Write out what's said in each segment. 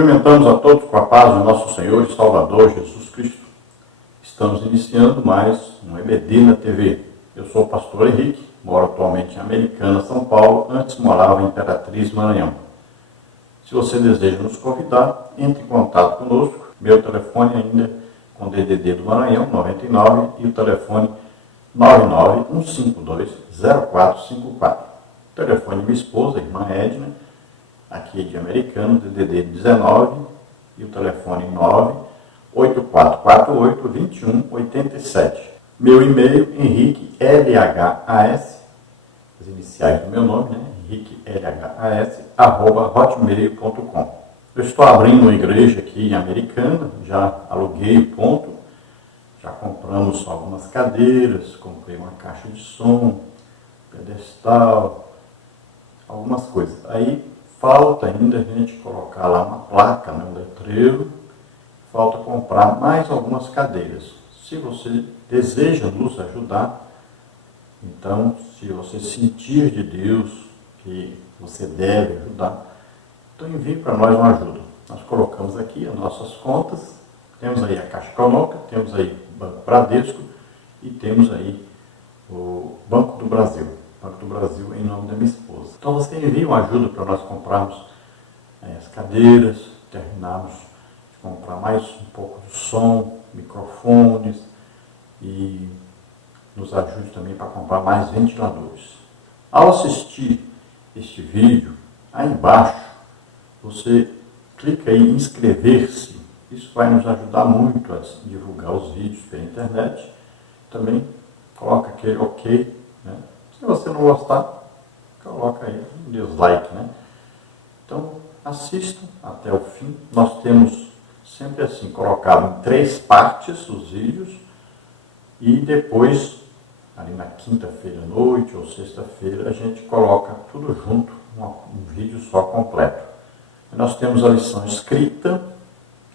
Cumprimentamos a todos com a paz do nosso Senhor e Salvador Jesus Cristo. Estamos iniciando mais um EBD na TV. Eu sou o pastor Henrique, moro atualmente em Americana, São Paulo, antes morava em Imperatriz, Maranhão. Se você deseja nos convidar, entre em contato conosco. Meu telefone ainda com DDD do Maranhão, 99, e o telefone 991520454. O telefone de minha esposa, irmã Edna, aqui de Americano, DDD 19, e o telefone 98448-2187. Meu e-mail, Henrique LHAS, as iniciais do meu nome, né? Henrique LHAS, @hotmail.com. Eu estou abrindo uma igreja aqui em Americana, já aluguei o ponto, já compramos algumas cadeiras, comprei uma caixa de som, pedestal, algumas coisas. Aí falta ainda a gente colocar lá uma placa, né, um letreiro, falta comprar mais algumas cadeiras. Se você deseja nos ajudar, então, se você sentir de Deus que você deve ajudar, então envie para nós uma ajuda. Nós colocamos aqui as nossas contas, temos aí a Caixa Econômica, temos aí o Banco Bradesco e temos aí o Banco do Brasil. Banco do Brasil em nome da minha esposa. Então você envia uma ajuda para nós comprarmos as cadeiras, terminarmos de comprar mais um pouco de som, microfones e nos ajude também para comprar mais ventiladores. Ao assistir este vídeo, aí embaixo você clica em inscrever-se. Isso vai nos ajudar muito a divulgar os vídeos pela internet. Também coloca aquele OK, né? Se você não gostar, coloca aí um dislike, né? Então, assistam até o fim. Nós temos sempre assim, colocado em 3 partes os vídeos e depois, ali na quinta-feira à noite ou sexta-feira, a gente coloca tudo junto, um vídeo só completo. E nós temos a lição escrita,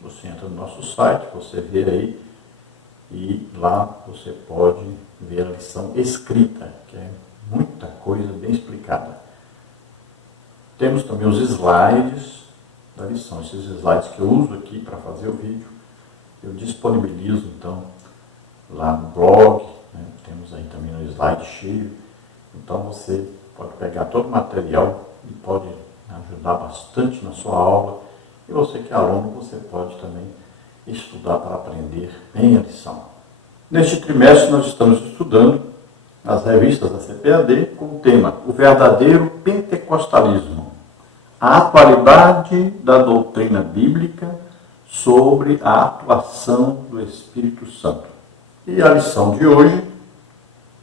você entra no nosso site, você vê aí, e lá você pode ver a lição escrita, que é muita coisa bem explicada. Temos também os slides da lição. Esses slides que eu uso aqui para fazer o vídeo, eu disponibilizo então lá no blog, né? Temos aí também um slide cheio. Então você pode pegar todo o material e pode ajudar bastante na sua aula. E você que é aluno, você pode também estudar para aprender bem a lição. Neste trimestre nós estamos estudando as revistas da CPAD com o tema O Verdadeiro Pentecostalismo, a atualidade da doutrina bíblica sobre a atuação do Espírito Santo. E a lição de hoje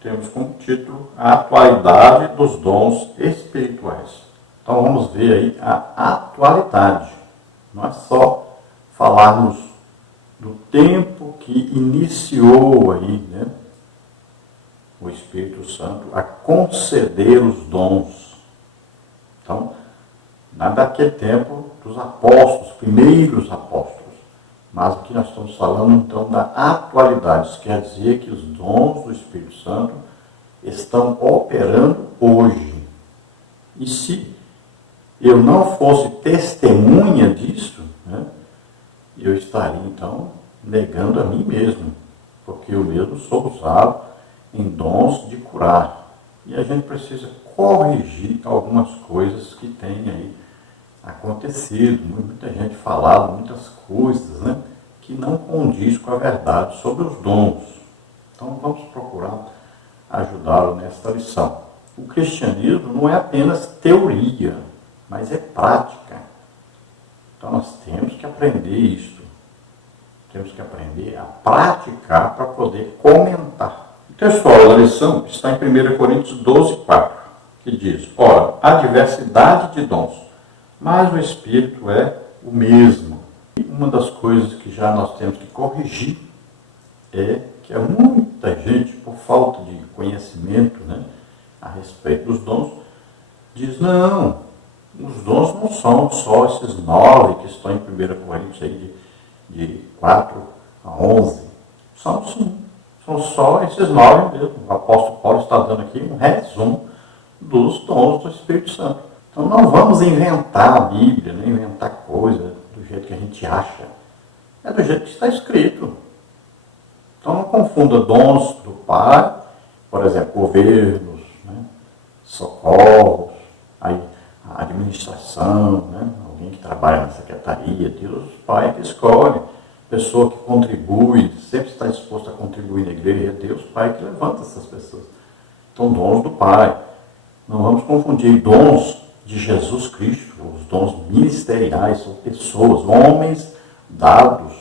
temos como título A Atualidade dos Dons Espirituais. Então vamos ver aí a atualidade. Não é só falarmos do tempo que iniciou aí, né, o Espírito Santo a conceder os dons. Então, nada daquele tempo dos apóstolos, primeiros apóstolos. Mas aqui nós estamos falando então da atualidade. Isso quer dizer que os dons do Espírito Santo estão operando hoje. E se eu não fosse testemunha disso, né, eu estaria então negando a mim mesmo, porque eu mesmo sou usado em dons de curar. E a gente precisa corrigir algumas coisas que têm aí acontecido, muita gente falado muitas coisas, né, que não condiz com a verdade sobre os dons. Então vamos procurar ajudá-lo nesta lição. O cristianismo não é apenas teoria, mas é prática. Então nós temos que aprender isso. Temos que aprender a praticar para poder comentar. O textual da lição está em 1 Coríntios 12:4, que diz: Ora, há diversidade de dons, mas o Espírito é o mesmo. E uma das coisas que já nós temos que corrigir é que há muita gente, por falta de conhecimento, né, a respeito dos dons, diz: não, os dons não são só esses 9 que estão em 1 Coríntios aí de 4 a 11. São sim. São só esses 9 mesmo. O apóstolo Paulo está dando aqui um resumo dos dons do Espírito Santo. Então não vamos inventar a Bíblia, nem inventar coisa do jeito jeito que a gente acha. É do jeito que está escrito. Então não confunda dons do Pai, por exemplo, governos, né? Socorros, aí, a administração, né? Alguém que trabalha na secretaria, Deus Pai que escolhe, pessoa que contribui, sempre está disposto a contribuir na igreja, é Deus Pai que levanta essas pessoas. Então, dons do Pai. Não vamos confundir dons de Jesus Cristo, os dons ministeriais, são pessoas, homens dados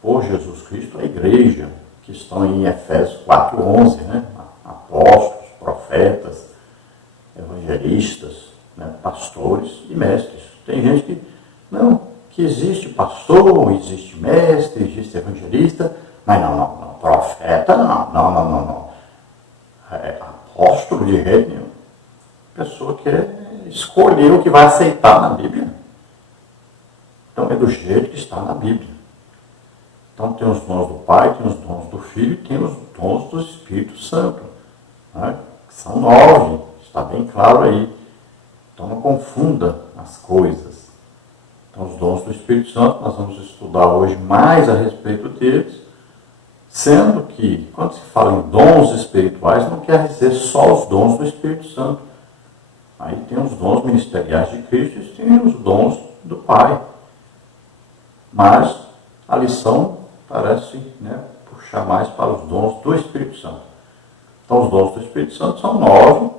por Jesus Cristo à igreja, que estão em Efésios 4:11, né? Apóstolos, profetas, evangelistas, né? Pastores e mestres. Tem gente que, não, que existe pastor, existe mestre, existe evangelista, mas não, profeta não. Apóstolo de jeito nenhum. Pessoa que escolheu o que vai aceitar na Bíblia. Então é do jeito que está na Bíblia. Então tem os dons do Pai, tem os dons do Filho, tem os dons do Espírito Santo, né? Que são 9, está bem claro aí. Então não confunda as coisas. Então os dons do Espírito Santo, nós vamos estudar hoje mais a respeito deles, sendo que, quando se fala em dons espirituais, não quer dizer só os dons do Espírito Santo. Aí tem os dons ministeriais de Cristo e tem os dons do Pai. Mas a lição parece, né, puxar mais para os dons do Espírito Santo. Então os dons do Espírito Santo são 9.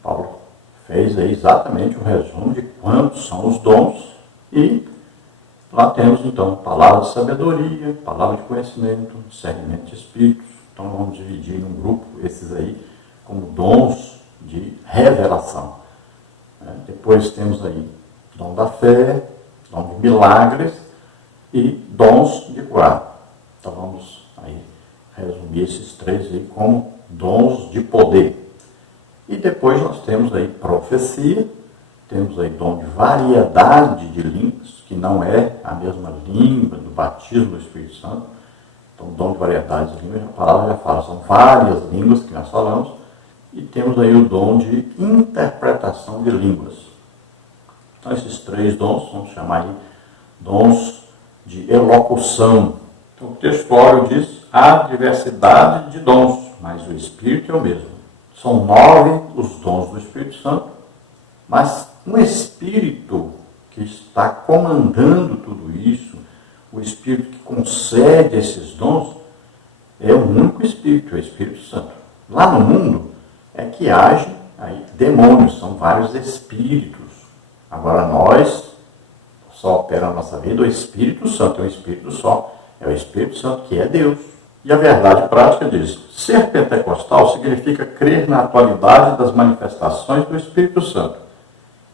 Paulo fez aí exatamente um resumo de quantos são os dons. E lá temos então palavra de sabedoria, palavra de conhecimento, discernimento de espíritos. Então vamos dividir em um grupo esses aí como dons de revelação. Depois temos aí dom da fé, dom de milagres e dons de curar. Então vamos aí resumir esses 3 aí como dons de poder. E depois nós temos aí profecia, temos aí dom de variedade de línguas, que não é a mesma língua do batismo do Espírito Santo. Então dom de variedade de línguas, a palavra já fala, são várias línguas que nós falamos. E temos aí o dom de interpretação de línguas. Então esses 3 dons, vamos chamar aí dons de elocução. Então o textuário diz, há diversidade de dons, mas o Espírito é o mesmo. São 9 os dons do Espírito Santo, mas um Espírito que está comandando tudo isso, o Espírito que concede esses dons, é um único Espírito, é o Espírito Santo. Lá no mundo é que agem aí demônios, são vários espíritos. Agora nós, só opera na nossa vida o Espírito Santo, é um Espírito só, é o Espírito Santo que é Deus. E a verdade prática diz, ser pentecostal significa crer na atualidade das manifestações do Espírito Santo.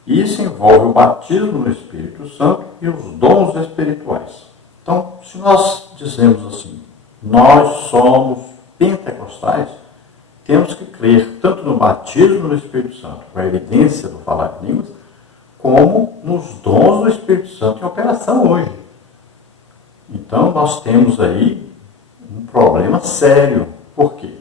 E isso envolve o batismo no Espírito Santo e os dons espirituais. Então, se nós dizemos assim, nós somos pentecostais, temos que crer tanto no batismo no Espírito Santo, com a evidência do falar em línguas, como nos dons do Espírito Santo em operação hoje. Então, nós temos aí um problema sério. Por quê?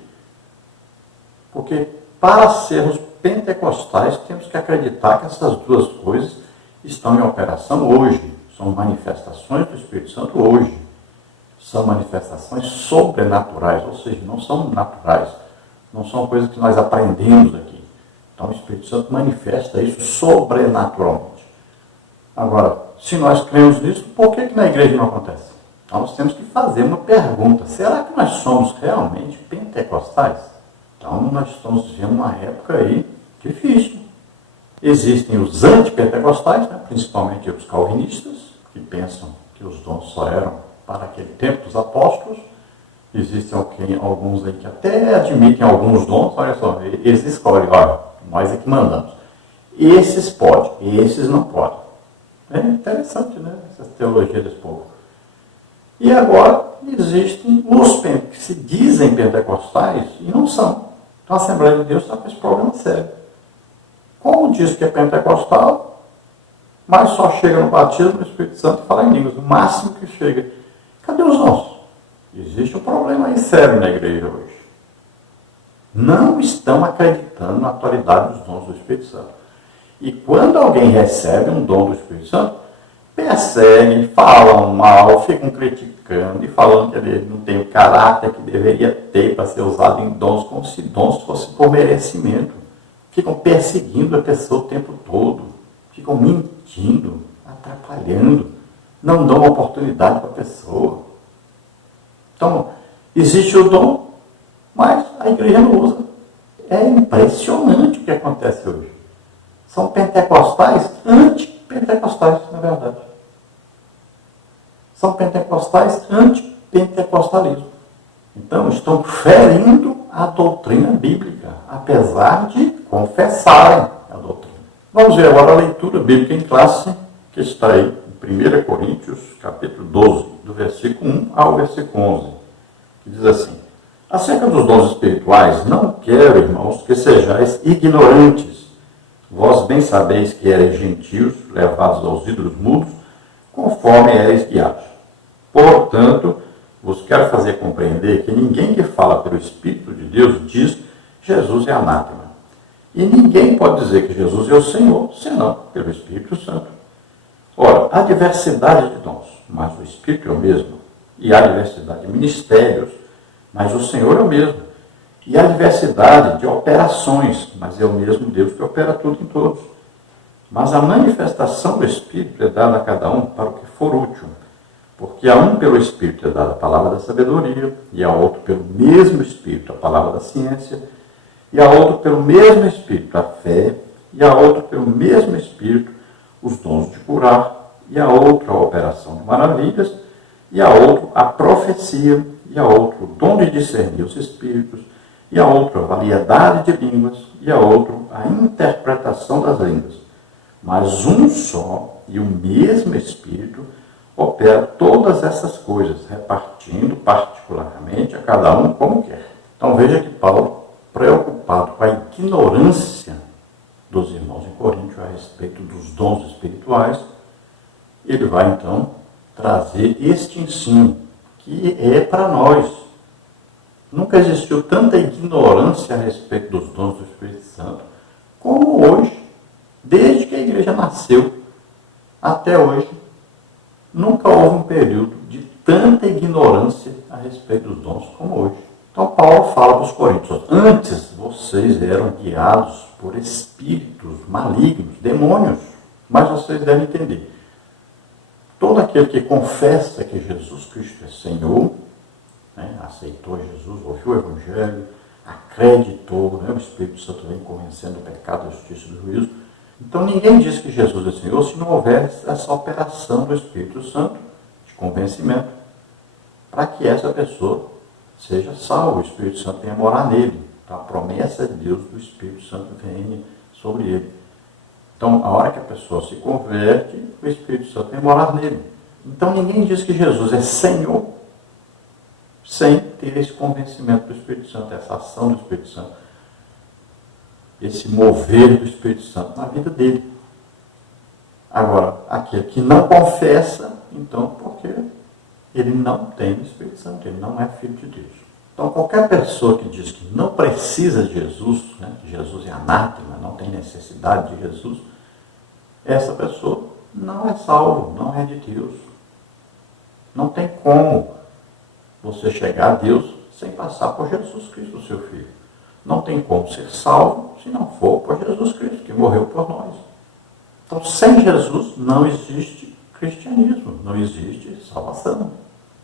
Porque para sermos pentecostais, temos que acreditar que essas duas coisas estão em operação hoje. São manifestações do Espírito Santo hoje. São manifestações sobrenaturais, ou seja, não são naturais. Não são coisas que nós aprendemos aqui. Então o Espírito Santo manifesta isso sobrenaturalmente. Agora, se nós cremos nisso, por que na igreja não acontece? Então nós temos que fazer uma pergunta. Será que nós somos realmente pentecostais? Então nós estamos vivendo uma época aí difícil. Existem os antipentecostais, né? Principalmente os calvinistas, que pensam que os dons só eram para aquele tempo dos apóstolos. Existem alguns aí que até admitem alguns dons, olha só, eles escolhem, olha, nós é que mandamos. Esses podem, esses não podem. É interessante, né? Essa teologia desse povo. E agora existem os que se dizem pentecostais e não são. Então a Assembleia de Deus está com esse problema sério. Como diz que é pentecostal, mas só chega no batismo do Espírito Santo e fala em línguas, o máximo que chega. Cadê os nossos? Existe um problema aí sério na igreja hoje. Não estão acreditando na atualidade dos dons do Espírito Santo. E quando alguém recebe um dom do Espírito Santo, perseguem, falam mal, ficam criticando e falando que ele não tem o caráter que deveria ter para ser usado em dons, como se dons fossem por merecimento. Ficam perseguindo a pessoa o tempo todo, ficam mentindo, atrapalhando, não dão oportunidade para a pessoa. Então, existe o dom, mas a igreja não usa. É impressionante o que acontece hoje. São pentecostais anti-pentecostais, na verdade. São pentecostais anti-pentecostalismo. Então, estão ferindo a doutrina bíblica, apesar de confessarem a doutrina. Vamos ver agora a leitura bíblica em classe, que está aí em 1 Coríntios, capítulo 12, do versículo 1 ao versículo 11, que diz assim: acerca dos dons espirituais, não quero, irmãos, que sejais ignorantes. Vós bem sabeis que eres gentios, levados aos ídolos mudos, conforme eres guiados. Portanto, vos quero fazer compreender que ninguém que fala pelo Espírito de Deus diz Jesus é anátema. E ninguém pode dizer que Jesus é o Senhor, senão pelo Espírito Santo. Ora, há diversidade de dons, mas o Espírito é o mesmo. E há diversidade de ministérios, mas o Senhor é o mesmo. E há diversidade de operações, mas é o mesmo Deus que opera tudo em todos. Mas a manifestação do Espírito é dada a cada um para o que for útil. Porque a um pelo Espírito é dada a palavra da sabedoria, e a outro pelo mesmo Espírito a palavra da ciência, e a outro pelo mesmo Espírito a fé, e a outro pelo mesmo Espírito os dons de curar, e a outro a operação de maravilhas, e a outro a profecia, e a outro o dom de discernir os espíritos, e a outro a variedade de línguas, e a outro a interpretação das línguas. Mas um só e o mesmo Espírito opera todas essas coisas, repartindo particularmente a cada um como quer. Então veja que Paulo, preocupado com a ignorância dos irmãos em Corinto a respeito dos dons espirituais, ele vai então trazer este ensino, que é para nós. Nunca existiu tanta ignorância a respeito dos dons do Espírito Santo como hoje. Desde que a igreja nasceu até hoje, nunca houve um período de tanta ignorância a respeito dos dons como hoje. Então Paulo fala para os coríntios: antes vocês eram guiados por espíritos malignos, demônios, mas vocês devem entender. Todo aquele que confessa que Jesus Cristo é Senhor, aceitou Jesus, ouviu o Evangelho, acreditou, o Espírito Santo vem convencendo o pecado, a justiça e o juízo. Então ninguém diz que Jesus é Senhor se não houver essa operação do Espírito Santo de convencimento, para que essa pessoa seja salva, o Espírito Santo venha morar nele. Então a promessa de Deus do Espírito Santo venha sobre ele. Então a hora que a pessoa se converte, o Espírito Santo vem morar nele. Então ninguém diz que Jesus é Senhor sem ter esse convencimento do Espírito Santo, essa ação do Espírito Santo, esse mover do Espírito Santo na vida dele. Agora, aquele que não confessa, então, porque ele não tem o Espírito Santo, ele não é filho de Deus. Então, qualquer pessoa que diz que não precisa de Jesus, que Jesus é anátema, não tem necessidade de Jesus, essa pessoa não é salvo, não é de Deus. Não tem como você chegar a Deus sem passar por Jesus Cristo, seu Filho. Não tem como ser salvo se não for por Jesus Cristo, que morreu por nós. Então, sem Jesus não existe cristianismo, não existe salvação.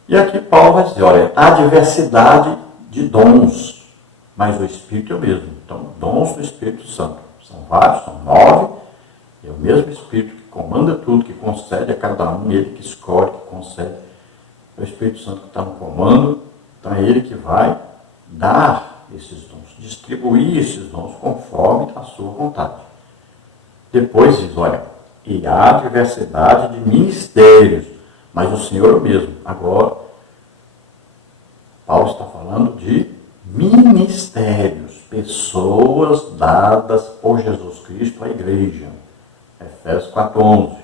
E aqui Paulo vai dizer, olha, há diversidade de dons, mas o Espírito é o mesmo. Então, dons do Espírito Santo. São vários, são 9, é o mesmo Espírito que comanda tudo, que concede a cada um, ele que escolhe, que concede. É o Espírito Santo que está no comando, então é ele que vai dar esses dons, distribuir esses dons conforme a sua vontade. Depois diz, olha, e há diversidade de ministérios, mas o Senhor é o mesmo. Agora, Paulo está falando de ministérios, pessoas dadas por Jesus Cristo à igreja. Efésios 4:11,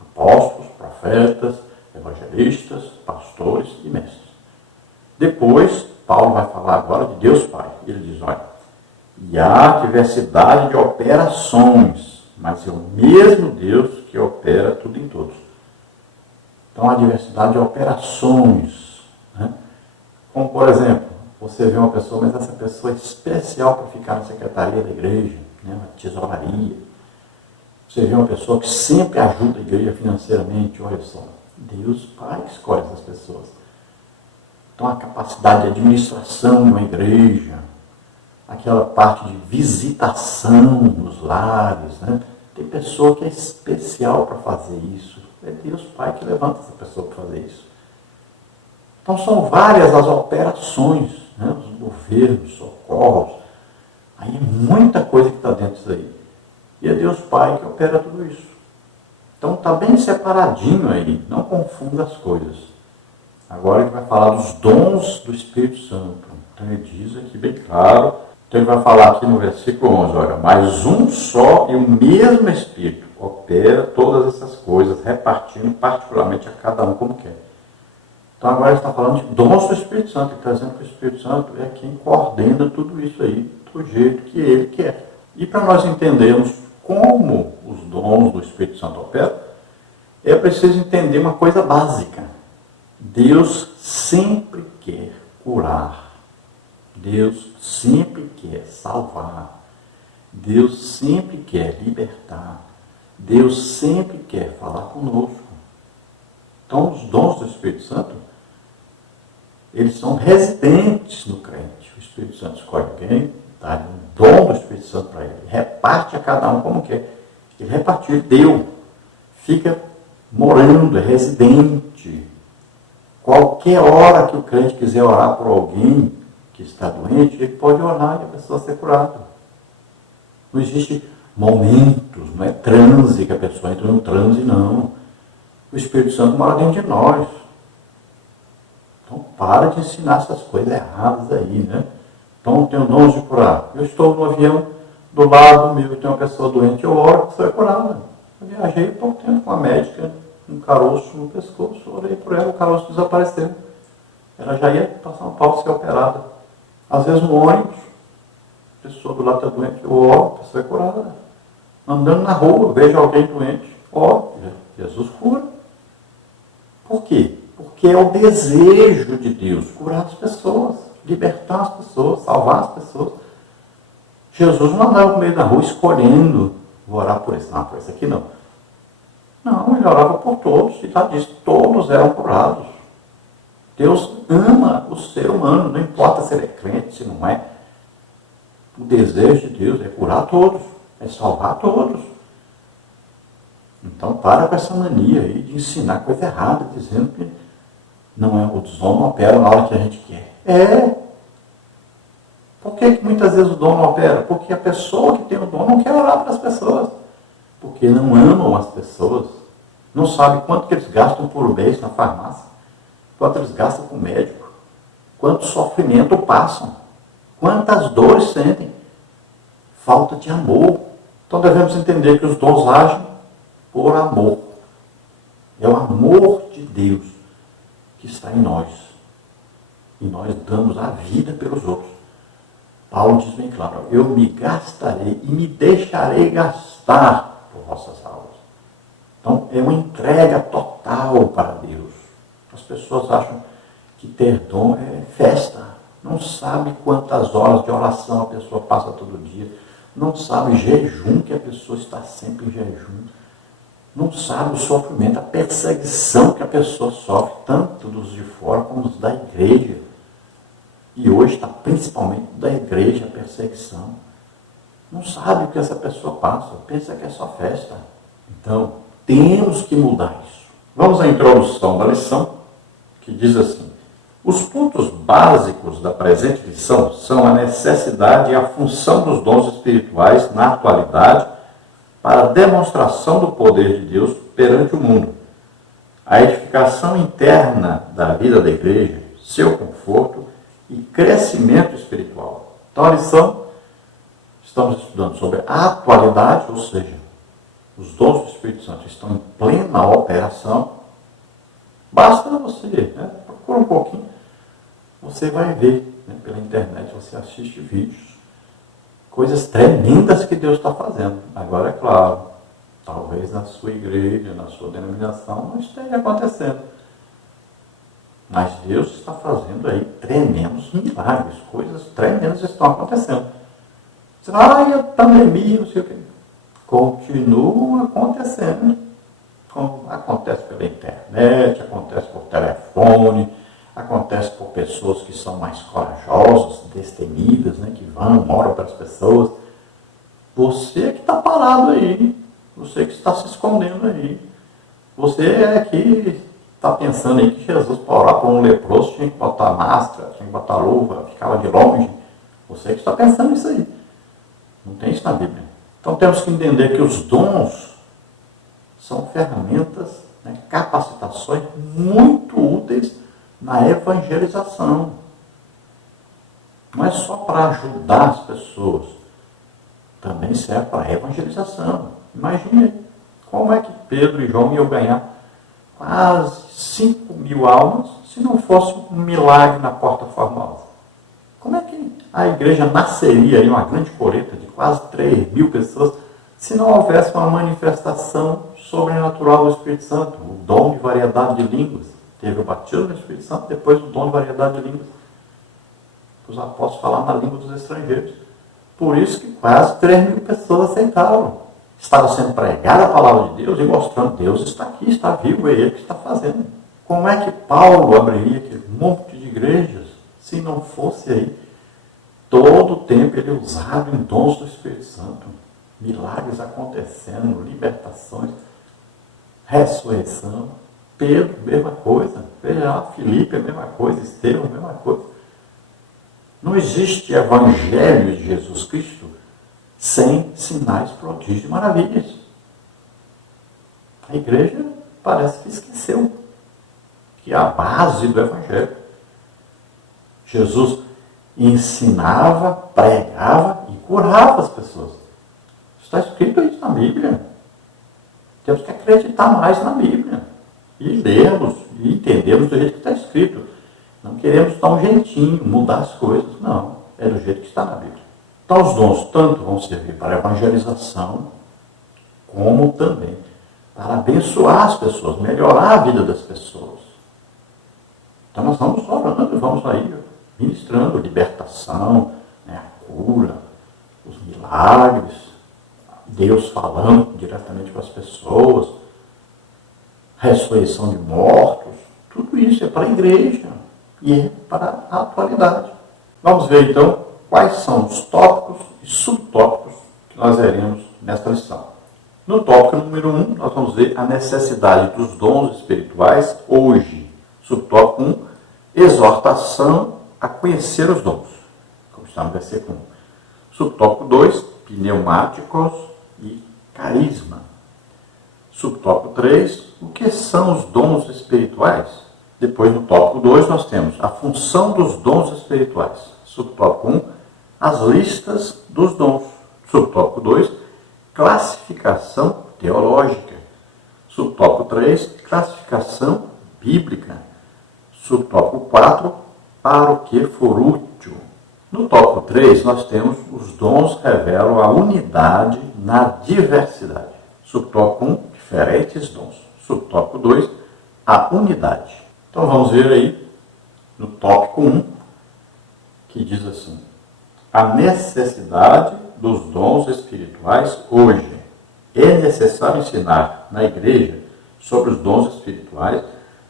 apóstolos, profetas, evangelistas, pastores e mestres. Depois, Paulo vai falar agora de Deus Pai. Ele diz, olha, e há diversidade de operações, mas é o mesmo Deus que opera tudo em todos. Então, a diversidade de operações, né? Como, por exemplo, você vê uma pessoa, mas essa pessoa é especial para ficar na secretaria da igreja, né? Na tesouraria. Você vê uma pessoa que sempre ajuda a igreja financeiramente, olha só, Deus Pai escolhe essas pessoas. Então, a capacidade de administração de uma igreja, aquela parte de visitação nos lares, né? Tem pessoa que é especial para fazer isso. É Deus Pai que levanta essa pessoa para fazer isso. Então, são várias as operações, né? Os governos, socorros. Aí é muita coisa que está dentro disso aí. E é Deus Pai que opera tudo isso. Então, está bem separadinho aí. Não confunda as coisas. Agora ele vai falar dos dons do Espírito Santo. Então, ele diz aqui bem claro. Então, ele vai falar aqui no versículo 11, olha, mas um só e o mesmo Espírito opera todas essas coisas, repartindo particularmente a cada um como quer. Então, agora ele está falando de dons do Espírito Santo. Ele está dizendo que o Espírito Santo é quem coordena tudo isso aí, do jeito que ele quer. E para nós entendermos como os dons do Espírito Santo operam, é preciso entender uma coisa básica. Deus sempre quer curar. Deus sempre quer salvar. Deus sempre quer libertar. Deus sempre quer falar conosco. Então, os dons do Espírito Santo, eles são residentes no crente. O Espírito Santo escolhe quem, dá um dom do Espírito Santo para ele, reparte a cada um como quer. Ele repartiu, deu, fica morando, é residente. Qualquer hora que o crente quiser orar por alguém que está doente, ele pode orar e a pessoa ser curada. Não existe momentos, não é transe, que a pessoa entra no transe, não. O Espírito Santo mora dentro de nós. Então, para de ensinar essas coisas erradas aí, né? Então, eu tenho dons de curar. Eu estou no avião, do lado meu, tem uma pessoa doente, eu oro, a pessoa é curada. Eu viajei há pouco tempo com uma médica, um caroço no pescoço, orei por ela, o caroço desapareceu. Ela já ia para São Paulo ser operada. Às vezes no ônibus, a pessoa do lado está doente, eu oro, a pessoa é curada. Andando na rua, vejo alguém doente, oro, Jesus cura. Por quê? Porque é o desejo de Deus curar as pessoas, libertar as pessoas, salvar as pessoas. Jesus não andava no meio da rua escolhendo, vou orar por esse, não, por esse aqui não. Não, ele orava por todos, e lá diz, todos eram curados. Deus ama o ser humano, não importa se ele é crente, se não é. O desejo de Deus é curar todos, é salvar todos. Então, para com essa mania aí de ensinar coisa errada, dizendo que não é, o dom não opera na hora que a gente quer. É. Por que muitas vezes o dom não opera? Porque a pessoa que tem o dom não quer orar para as pessoas. Porque não amam as pessoas. Não sabem quanto que eles gastam por mês na farmácia. Quanto eles gastam com o médico. Quanto sofrimento passam. Quantas dores sentem. Falta de amor. Então devemos entender que os dons agem por amor. É o amor de Deus que está em nós. E nós damos a vida pelos outros. Paulo diz bem claro, eu me gastarei e me deixarei gastar por vossas almas. Então, é uma entrega total para Deus. As pessoas acham que ter dom é festa. Não sabe quantas horas de oração a pessoa passa todo dia. Não sabe o jejum que a pessoa está sempre em jejum. Não sabe o sofrimento, a perseguição que a pessoa sofre, tanto dos de fora como dos da igreja. E hoje está principalmente da igreja a perseguição. Não sabe o que essa pessoa passa, pensa que é só festa. Então, temos que mudar isso. Vamos à introdução da lição, que diz assim: os pontos básicos da presente lição são a necessidade e a função dos dons espirituais na atualidade para a demonstração do poder de Deus perante o mundo, a edificação interna da vida da igreja, seu conforto e crescimento espiritual. Então, a lição, estamos estudando sobre a atualidade, ou seja, os dons do Espírito Santo estão em plena operação. Basta você, procura um pouquinho, você vai ver, pela internet, você assiste vídeos, coisas tremendas que Deus está fazendo. Agora, é claro, Talvez na sua igreja, na sua denominação, não esteja acontecendo. Mas Deus está fazendo aí tremendos milagres, coisas tremendas estão acontecendo. Você vai, a pandemia, não sei o quê. Continuam acontecendo. Como acontece pela internet, acontece por telefone, acontece por pessoas que são mais corajosas, destemidas, né, que vão, moram para as pessoas. Você que está parado aí, você que está se escondendo aí, você é que está pensando aí que Jesus, para orar por um leproso, tinha que botar máscara, tinha que botar luva, ficava de longe. Você que está pensando isso aí. Não tem isso na Bíblia. Então temos que entender que os dons são ferramentas, né, capacitações muito úteis na evangelização. Não é só para ajudar as pessoas, também serve para a evangelização. Imagine como é que Pedro e João iam ganhar quase 5.000 almas se não fosse um milagre na Porta Formosa. Como é que a igreja nasceria em uma grande colheita de quase 3.000 pessoas se não houvesse uma manifestação sobrenatural do Espírito Santo, o dom de variedade de línguas? Teve o batismo do Espírito Santo, depois o dom de variedade de línguas. Os apóstolos falaram na língua dos estrangeiros. Por isso que quase 3.000 pessoas aceitaram. Estava sendo pregada a palavra de Deus e mostrando, Deus está aqui, está vivo, é Ele que está fazendo. Como é que Paulo abriria aquele monte de igrejas se não fosse aí todo o tempo ele usado em dons do Espírito Santo? Milagres acontecendo, libertações, ressurreição. Pedro, mesma coisa. Veja lá, Filipe, a mesma coisa. Estevão, a mesma coisa. Não existe evangelho de Jesus Cristo sem sinais, prodígios e maravilhas. A igreja parece que esqueceu que é a base do evangelho. Jesus ensinava, pregava e curava as pessoas. Está escrito isso na Bíblia. Temos que acreditar mais na Bíblia. E lermos, e entendermos do jeito que está escrito. Não queremos dar um jeitinho, mudar as coisas. Não, é do jeito que está na Bíblia. Então os dons tanto vão servir para evangelização, como também para abençoar as pessoas, melhorar a vida das pessoas. Então nós vamos orando, vamos aí ministrando libertação, né, a cura, os milagres, Deus falando diretamente com as pessoas, ressurreição de mortos, tudo isso é para a igreja e é para a atualidade. Vamos ver então quais são os tópicos e subtópicos que nós veremos nesta lição. No tópico número 1, nós vamos ver a necessidade dos dons espirituais hoje. Subtópico 1, exortação a conhecer os dons, como está no versículo 1. Subtópico 2, pneumáticos e carisma. Subtópico 3, o que são os dons espirituais? Depois, no tópico 2, nós temos a função dos dons espirituais. Subtópico 1, as listas dos dons. Subtópico 2, classificação teológica. Subtópico 3, classificação bíblica. Subtópico 4, para o que for útil. No tópico 3, nós temos os dons revelam a unidade na diversidade. Subtópico 1, diferentes dons. Subtópico 2, a unidade. Então vamos ver aí no tópico 1, que diz assim: a necessidade dos dons espirituais hoje. É necessário ensinar na igreja sobre os dons espirituais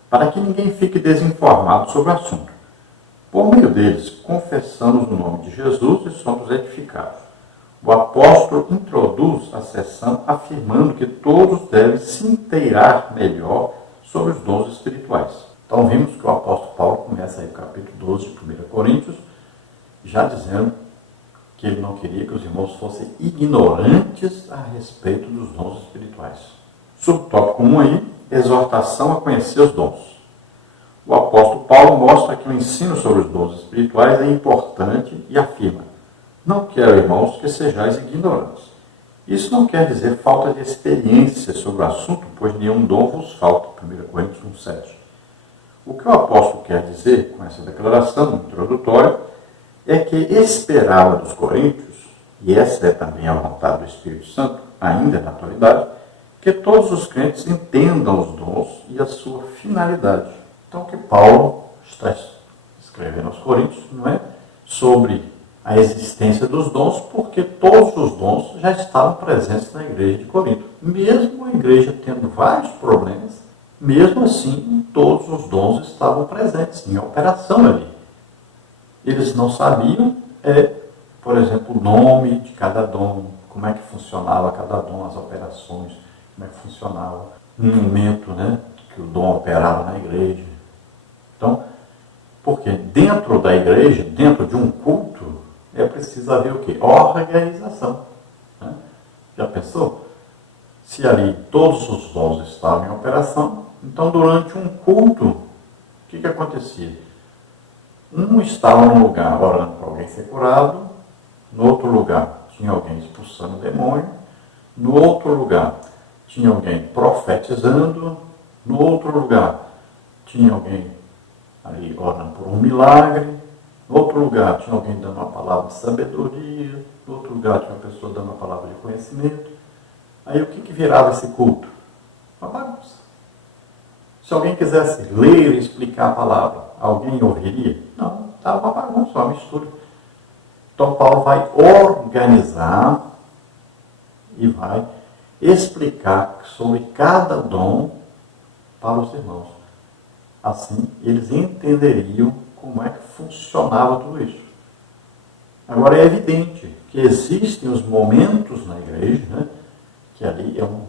para que ninguém fique desinformado sobre o assunto. Por meio deles, confessamos o nome de Jesus e somos edificados. O apóstolo introduz a sessão afirmando que todos devem se inteirar melhor sobre os dons espirituais. Então vimos que o apóstolo Paulo começa aí o capítulo 12 de 1 Coríntios, já dizendo que ele não queria que os irmãos fossem ignorantes a respeito dos dons espirituais. Subtópico 1 aí, exortação a conhecer os dons. O apóstolo Paulo mostra que o ensino sobre os dons espirituais é importante e afirma: não quero, irmãos, que sejais ignorantes. Isso não quer dizer falta de experiência sobre o assunto, pois nenhum dom vos falta. 1 Coríntios 1,7. O que o apóstolo quer dizer com essa declaração introdutória é que esperava dos coríntios, e essa é também a vontade do Espírito Santo, ainda na atualidade, que todos os crentes entendam os dons e a sua finalidade. Então, o que Paulo está escrevendo aos Coríntios não é sobre a existência dos dons, porque todos os dons já estavam presentes na igreja de Corinto. Mesmo a igreja tendo vários problemas, mesmo assim, todos os dons estavam presentes, em operação ali. Eles não sabiam, por exemplo, o nome de cada dom, como é que funcionava cada dom, as operações, como é que funcionava no momento, né, que o dom operava na igreja. Então, porque dentro da igreja, dentro de um culto, é preciso haver o quê? Organização. Né? Já pensou? Se ali todos os dons estavam em operação, então durante um culto, o que acontecia? Um estava num lugar orando para alguém ser curado, no outro lugar tinha alguém expulsando o demônio, no outro lugar tinha alguém profetizando, no outro lugar tinha alguém ali orando por um milagre, no outro lugar tinha alguém dando uma palavra de sabedoria, no outro lugar tinha uma pessoa dando uma palavra de conhecimento. Aí o que virava esse culto? Uma bagunça. Se alguém quisesse ler e explicar a palavra, alguém ouviria? Não, estava uma bagunça, uma mistura. Então Paulo vai organizar e vai explicar sobre cada dom para os irmãos. Assim, eles entenderiam como é que funcionava tudo isso. Agora, é evidente que existem os momentos na igreja, né, que ali é um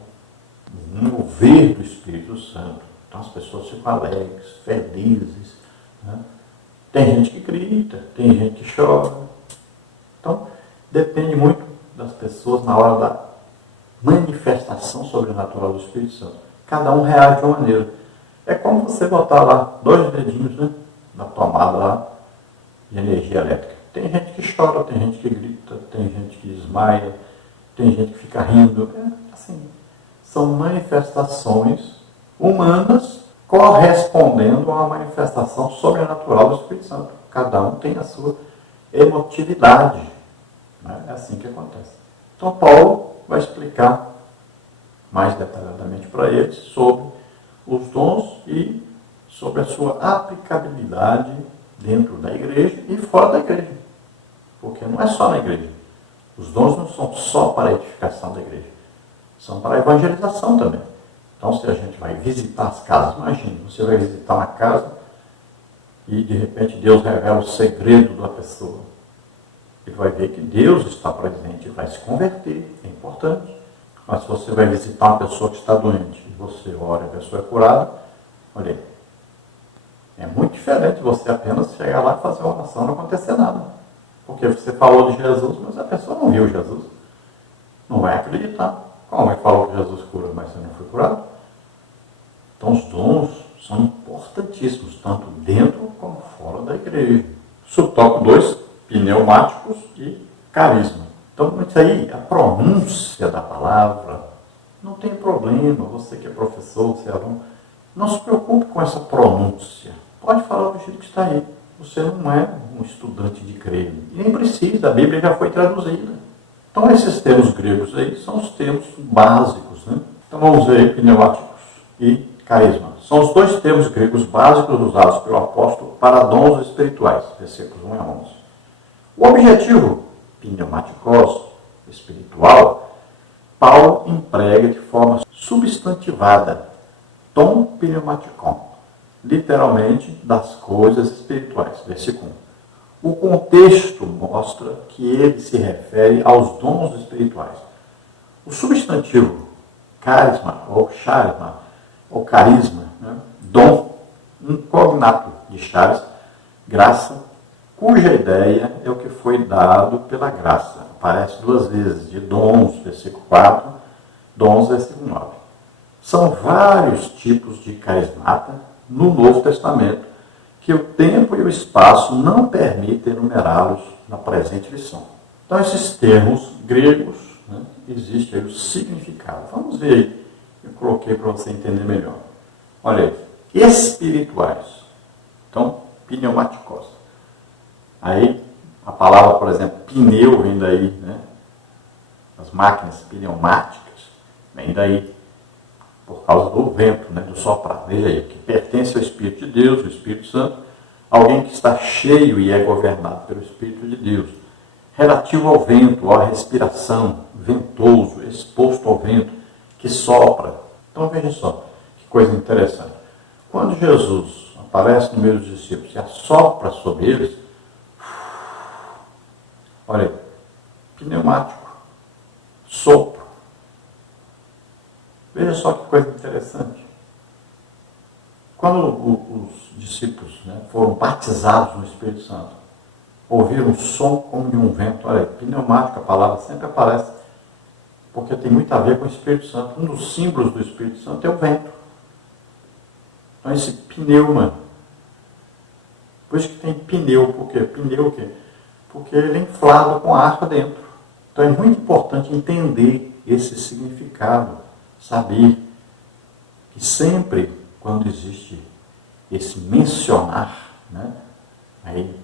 mover do Espírito Santo. Então, as pessoas ficam alegres, felizes. Né? Tem gente que grita, tem gente que chora. Então, depende muito das pessoas na hora da manifestação sobrenatural do Espírito Santo. Cada um reage de uma maneira. É como você botar lá 2 dedinhos, né, na tomada lá de energia elétrica. Tem gente que chora, tem gente que grita, tem gente que desmaia, tem gente que fica rindo. Assim, são manifestações humanas correspondendo a uma manifestação sobrenatural do Espírito Santo. Cada um tem a sua emotividade. Né? É assim que acontece. Então, Paulo vai explicar mais detalhadamente para eles sobre os dons e sobre a sua aplicabilidade dentro da igreja e fora da igreja. Porque não é só na igreja. Os dons não são só para a edificação da igreja. São para a evangelização também. Então, se a gente vai visitar as casas, imagine, você vai visitar uma casa e, de repente, Deus revela o segredo da pessoa. Ele vai ver que Deus está presente e vai se converter. É importante. Mas se você vai visitar uma pessoa que está doente e você ora e a pessoa é curada, olha aí, é muito diferente você apenas chegar lá e fazer uma oração e não acontecer nada. Porque você falou de Jesus, mas a pessoa não viu Jesus. Não vai acreditar. Como é que falou que Jesus cura, mas você não foi curado? Então os dons são importantíssimos, tanto dentro como fora da igreja. Subtópico 2, pneumáticos e carisma. Então, isso aí, a pronúncia da palavra, não tem problema. Você que é professor, você é aluno, não se preocupe com essa pronúncia. Pode falar do jeito que está aí. Você não é um estudante de grego. E nem precisa, a Bíblia já foi traduzida. Então, esses termos gregos aí são os termos básicos. Né? Então, vamos ver aí, pneumáticos e carisma. São os 2 termos gregos básicos usados pelo apóstolo para dons espirituais, versículos 1 a 11. O objetivo pneumáticos, espiritual, Paulo emprega de forma substantivada, tom pneumaticon, literalmente das coisas espirituais. Versículo 1. O contexto mostra que ele se refere aos dons espirituais. O substantivo carisma ou charisma, ou carisma, né? Dom, um cognato de charis, graça, cuja ideia é o que foi dado pela graça. Aparece 2 vezes, de dons, versículo 4, dons, versículo 9. São vários tipos de carismata no Novo Testamento, que o tempo e o espaço não permitem enumerá-los na presente lição. Então, esses termos gregos, né, existe aí o significado. Vamos ver aí, eu coloquei para você entender melhor. Olha aí, espirituais. Então, pneumáticos. Aí, a palavra, por exemplo, pneu vem daí, né? As máquinas pneumáticas vem daí. por causa do vento, né, do soprar. Veja aí, que pertence ao Espírito de Deus, o Espírito Santo, alguém que está cheio e é governado pelo Espírito de Deus. Relativo ao vento, à respiração, ventoso, exposto ao vento, que sopra. Então veja só, que coisa interessante. Quando Jesus aparece no meio dos discípulos e assopra sobre eles, olha aí, pneumático, sopro. Veja só que coisa interessante. Quando os discípulos, né, foram batizados no Espírito Santo, ouviram um som como de um vento. Olha aí, pneumático, a palavra sempre aparece, porque tem muito a ver com o Espírito Santo. Um dos símbolos do Espírito Santo é o vento. Então esse pneuma, por isso que tem pneu. Por quê? Pneu o quê? Porque ele é inflado com ar para dentro. Então é muito importante entender esse significado, saber que sempre quando existe esse mencionar, né, aí,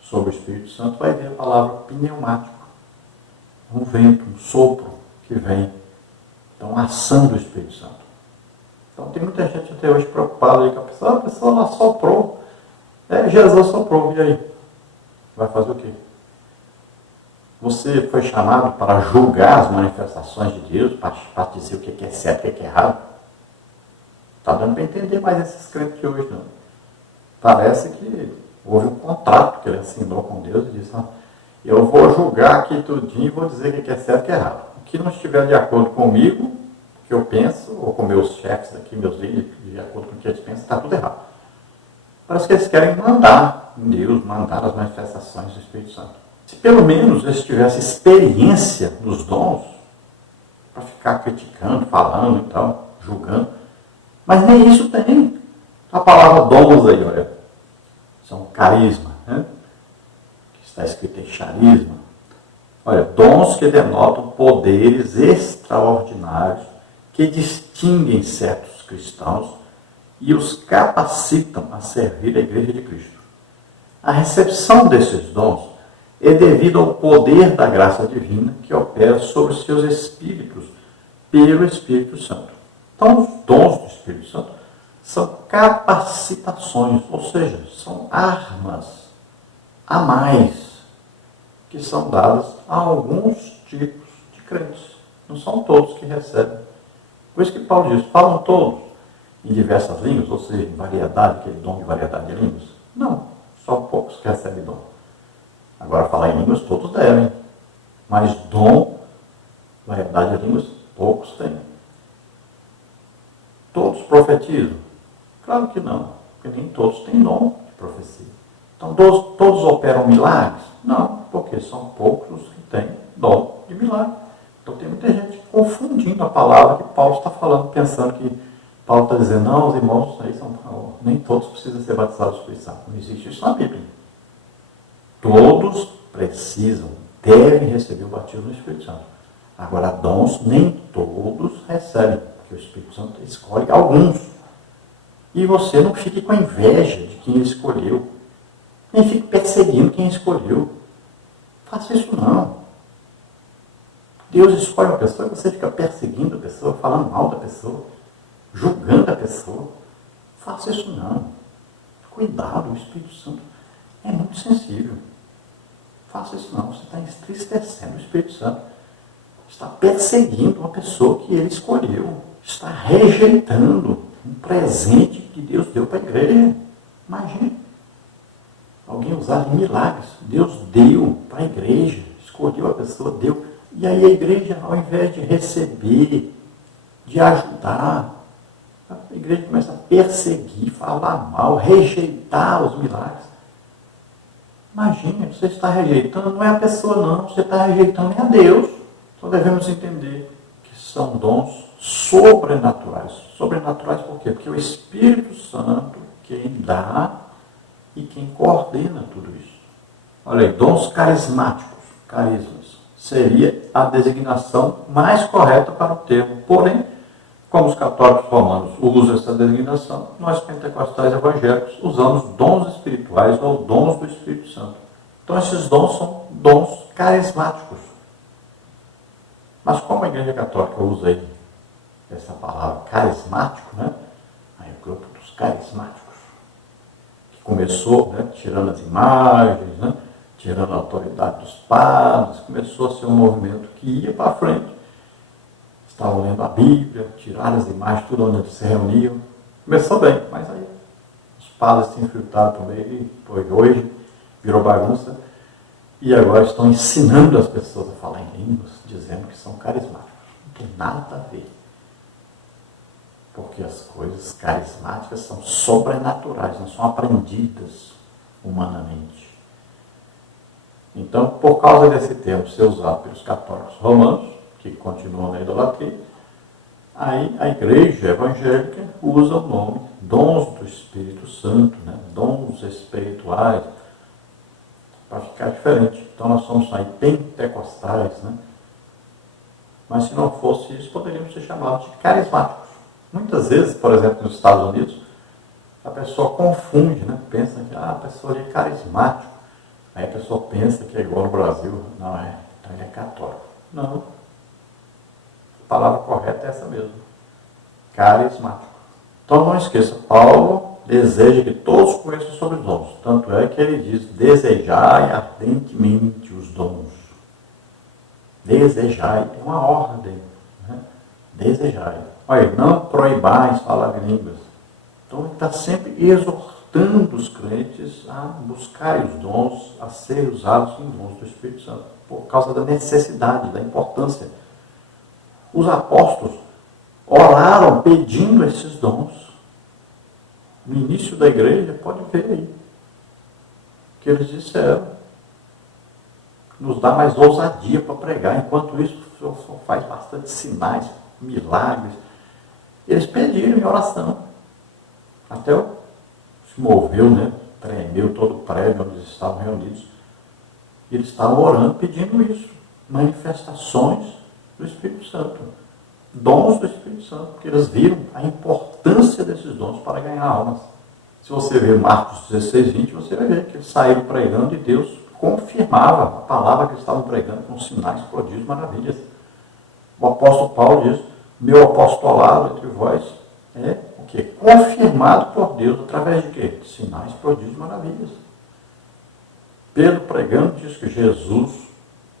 sobre o Espírito Santo, vai ver a palavra pneumático, um vento, um sopro que vem, então, a ação do Espírito Santo. Então tem muita gente até hoje preocupada aí com a pessoa lá soprou, Jesus soprou, e aí? Vai fazer o quê? Você foi chamado para julgar as manifestações de Deus, para dizer o que é certo e o que é errado? Está dando para entender mais esses crentes de hoje, não. Parece que houve um contrato que ele assinou com Deus e disse, eu vou julgar aqui tudinho e vou dizer o que é certo e o que é errado. O que não estiver de acordo comigo, o que eu penso, ou com meus chefes aqui, meus líderes, de acordo com o que eles pensam, está tudo errado. Parece que eles querem mandar em Deus, mandar as manifestações do Espírito Santo. Se pelo menos eles tivessem experiência nos dons, para ficar criticando, falando e tal, julgando, mas nem isso tem. A palavra dons aí, olha, são carisma, né? Que está escrito em charisma. Olha, dons que denotam poderes extraordinários que distinguem certos cristãos e os capacitam a servir a Igreja de Cristo. A recepção desses dons é devido ao poder da graça divina que opera sobre os seus espíritos pelo Espírito Santo. Então, os dons do Espírito Santo são capacitações, ou seja, são armas a mais que são dadas a alguns tipos de crentes. Não são todos que recebem. Por isso que Paulo diz, falam todos em diversas línguas, ou seja, em variedade, aquele dom de variedade de línguas? Não, só poucos que recebem dom. Agora, falar em línguas, todos devem. Mas dom, variedade de línguas, poucos têm. Todos profetizam? Claro que não, porque nem todos têm dom de profecia. Então, todos operam milagres? Não, porque são poucos os que têm dom de milagre. Então, tem muita gente confundindo a palavra que Paulo está falando, pensando que Paulo está dizendo, não, os irmãos aí nem todos precisam ser batizados do Espírito Santo. Não existe isso na Bíblia. Todos precisam, devem receber o batismo do Espírito Santo. Agora, dons nem todos recebem, porque o Espírito Santo escolhe alguns. E você não fique com inveja de quem ele escolheu. Nem fique perseguindo quem escolheu. Faça isso não. Deus escolhe uma pessoa e você fica perseguindo a pessoa, falando mal da pessoa, julgando a pessoa. Faça isso não. Cuidado, o Espírito Santo é muito sensível. Faça isso não. Você está entristecendo o Espírito Santo. Está perseguindo uma pessoa que ele escolheu. Está rejeitando um presente que Deus deu para a igreja. Imagine. Alguém usar milagres. Deus deu para a igreja. Escolheu a pessoa, deu. E aí a igreja, ao invés de receber, de ajudar, a igreja começa a perseguir, falar mal, rejeitar os milagres. Imagine, você está rejeitando, não é a pessoa não, você está rejeitando é a Deus. Então devemos entender que são dons sobrenaturais. Sobrenaturais por quê? Porque o Espírito Santo quem dá e quem coordena tudo isso. Olha aí, dons carismáticos, carismas, seria a designação mais correta para o termo. Porém, como os católicos romanos usam essa designação, nós pentecostais evangélicos usamos dons espirituais ou dons do Espírito Santo. Então esses dons são dons carismáticos. Mas como a Igreja Católica usa aí essa palavra carismático, né? Aí o grupo dos carismáticos, que começou, né, tirando as imagens, né, tirando a autoridade dos padres, começou a ser um movimento que ia para frente. Estavam lendo a Bíblia, tiraram as imagens, tudo onde eles se reuniam. Começou bem, mas aí os padres se infiltraram também, e hoje virou bagunça. E agora estão ensinando as pessoas a falar em línguas, dizendo que são carismáticos. Não tem nada a ver. Porque as coisas carismáticas são sobrenaturais, não são aprendidas humanamente. Então, por causa desse termo ser usado pelos católicos romanos, que continuam na idolatria, aí a igreja evangélica usa o nome dons do Espírito Santo, né? Dons espirituais, para ficar diferente. Então nós somos aí pentecostais, né? Mas se não fosse isso, poderíamos ser chamados de carismáticos. Muitas vezes, por exemplo, nos Estados Unidos, a pessoa confunde, né? Pensa que a pessoa ali é carismático. Aí a pessoa pensa que é igual no Brasil. Não é, então ele é católico. Não. A palavra correta é essa mesmo. Carismático. Então não esqueça, Paulo deseja que todos conheçam sobre os dons. Tanto é que ele diz, desejai ardentemente os dons. Desejai, é uma ordem. Né? Desejai. Olha, não proibais falar em línguas. Então ele está sempre exortando os crentes a buscar os dons, a serem usados em dons do Espírito Santo, por causa da necessidade, da importância. Os apóstolos oraram pedindo esses dons. No início da igreja, pode ver aí, que eles disseram, nos dá mais ousadia para pregar. Enquanto isso, o Senhor faz bastante sinais, milagres. Eles pediram em oração. Até se moveu, né? Tremeu todo o prédio onde eles estavam reunidos. E eles estavam orando, pedindo isso. Manifestações do Espírito Santo. Dons do Espírito Santo, porque eles viram a importância desses dons para ganhar almas. Se você ver Marcos 16, 20, você vai ver que eles saíram pregando e Deus confirmava a palavra que eles estavam pregando com sinais, prodígios, maravilhas. O apóstolo Paulo diz, meu apostolado entre vós é o quê? Confirmado por Deus através de quê? De sinais, prodígios, maravilhas. Pedro pregando diz que Jesus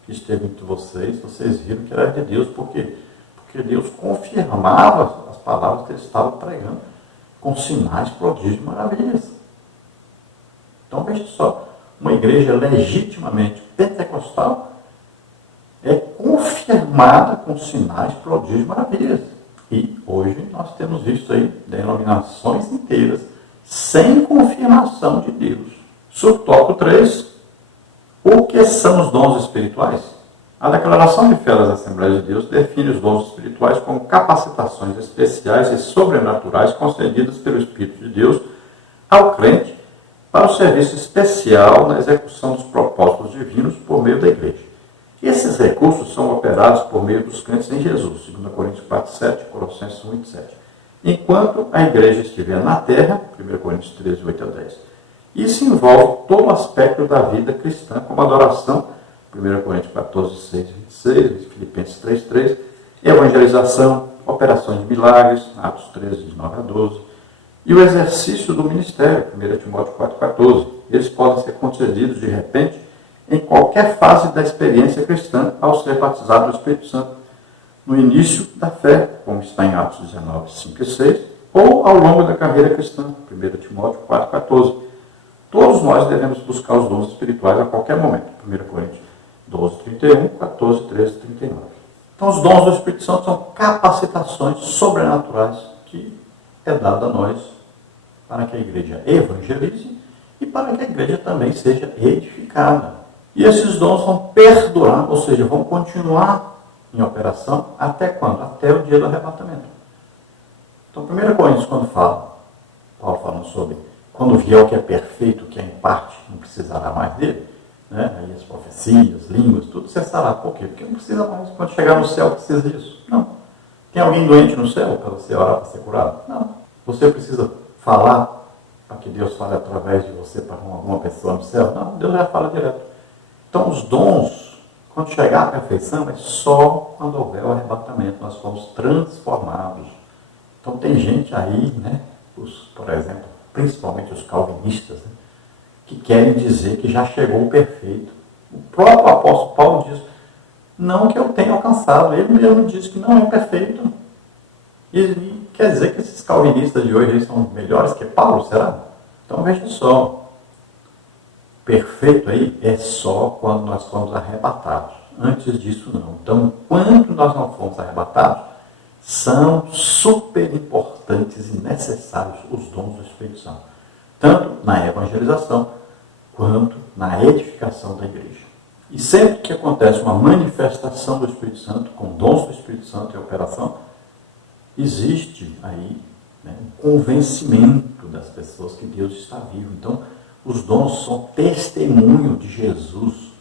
esteve entre vocês, vocês viram que era de Deus, por quê? Porque Deus confirmava as palavras que eles estavam pregando com sinais, prodígios e maravilhas. Então, veja só, uma igreja legitimamente pentecostal é confirmada com sinais, prodígios e maravilhas. E hoje nós temos visto aí denominações inteiras sem confirmação de Deus. Subtópico 3, o que são os dons espirituais? A Declaração de Fé das Assembleias de Deus define os dons espirituais como capacitações especiais e sobrenaturais concedidas pelo Espírito de Deus ao crente para o serviço especial na execução dos propósitos divinos por meio da igreja. Esses recursos são operados por meio dos crentes em Jesus, 2 Coríntios 4, 7, Colossenses 1, 27. Enquanto a igreja estiver na terra, 1 Coríntios 13, 8 a 10. Isso envolve todo o aspecto da vida cristã, como adoração, 1 Coríntios 14, 6, 26, Filipenses 3, 3, evangelização, operações de milagres, Atos 13, de 9 a 12, e o exercício do ministério, 1 Timóteo 4, 14. Eles podem ser concedidos de repente em qualquer fase da experiência cristã ao ser batizado do Espírito Santo, no início da fé, como está em Atos 19, 5 e 6, ou ao longo da carreira cristã, 1 Timóteo 4, 14. Todos nós devemos buscar os dons espirituais a qualquer momento, 1 Coríntios 12, 31, 14, 13, 39. Então, os dons do Espírito Santo são capacitações sobrenaturais que é dada a nós para que a igreja evangelize e para que a igreja também seja edificada. E esses dons vão perdurar, ou seja, vão continuar em operação até quando? Até o dia do arrebatamento. Então, 1 Coríntios, quando fala, Paulo falando sobre quando vier o que é perfeito, o que é em parte, não precisará mais dele, né? Aí as profecias, línguas, tudo cessará. Por quê? Porque não precisa mais. Quando chegar no céu, precisa disso? Não. Tem alguém doente no céu para você orar para ser curado? Não. Você precisa falar para que Deus fale através de você para alguma pessoa no céu? Não, Deus já fala direto. Então, os dons Quando chegar à perfeição, é só quando houver o arrebatamento, nós fomos transformados. Então tem gente aí, né, por exemplo, principalmente os calvinistas, né, que querem dizer que já chegou o perfeito. O próprio apóstolo Paulo diz, não que eu tenha alcançado, ele mesmo diz que não é perfeito. E quer dizer que esses calvinistas de hoje são melhores que Paulo, será? Então veja só, perfeito aí é só quando nós fomos arrebatados. Antes disso não. Então, quando nós não fomos arrebatados, são super importantes e necessários os dons do Espírito Santo. Tanto na evangelização, quanto na edificação da igreja. E sempre que acontece uma manifestação do Espírito Santo, com dons do Espírito Santo em operação, existe aí, né, um convencimento das pessoas que Deus está vivo. Então, os dons são testemunho de Jesus.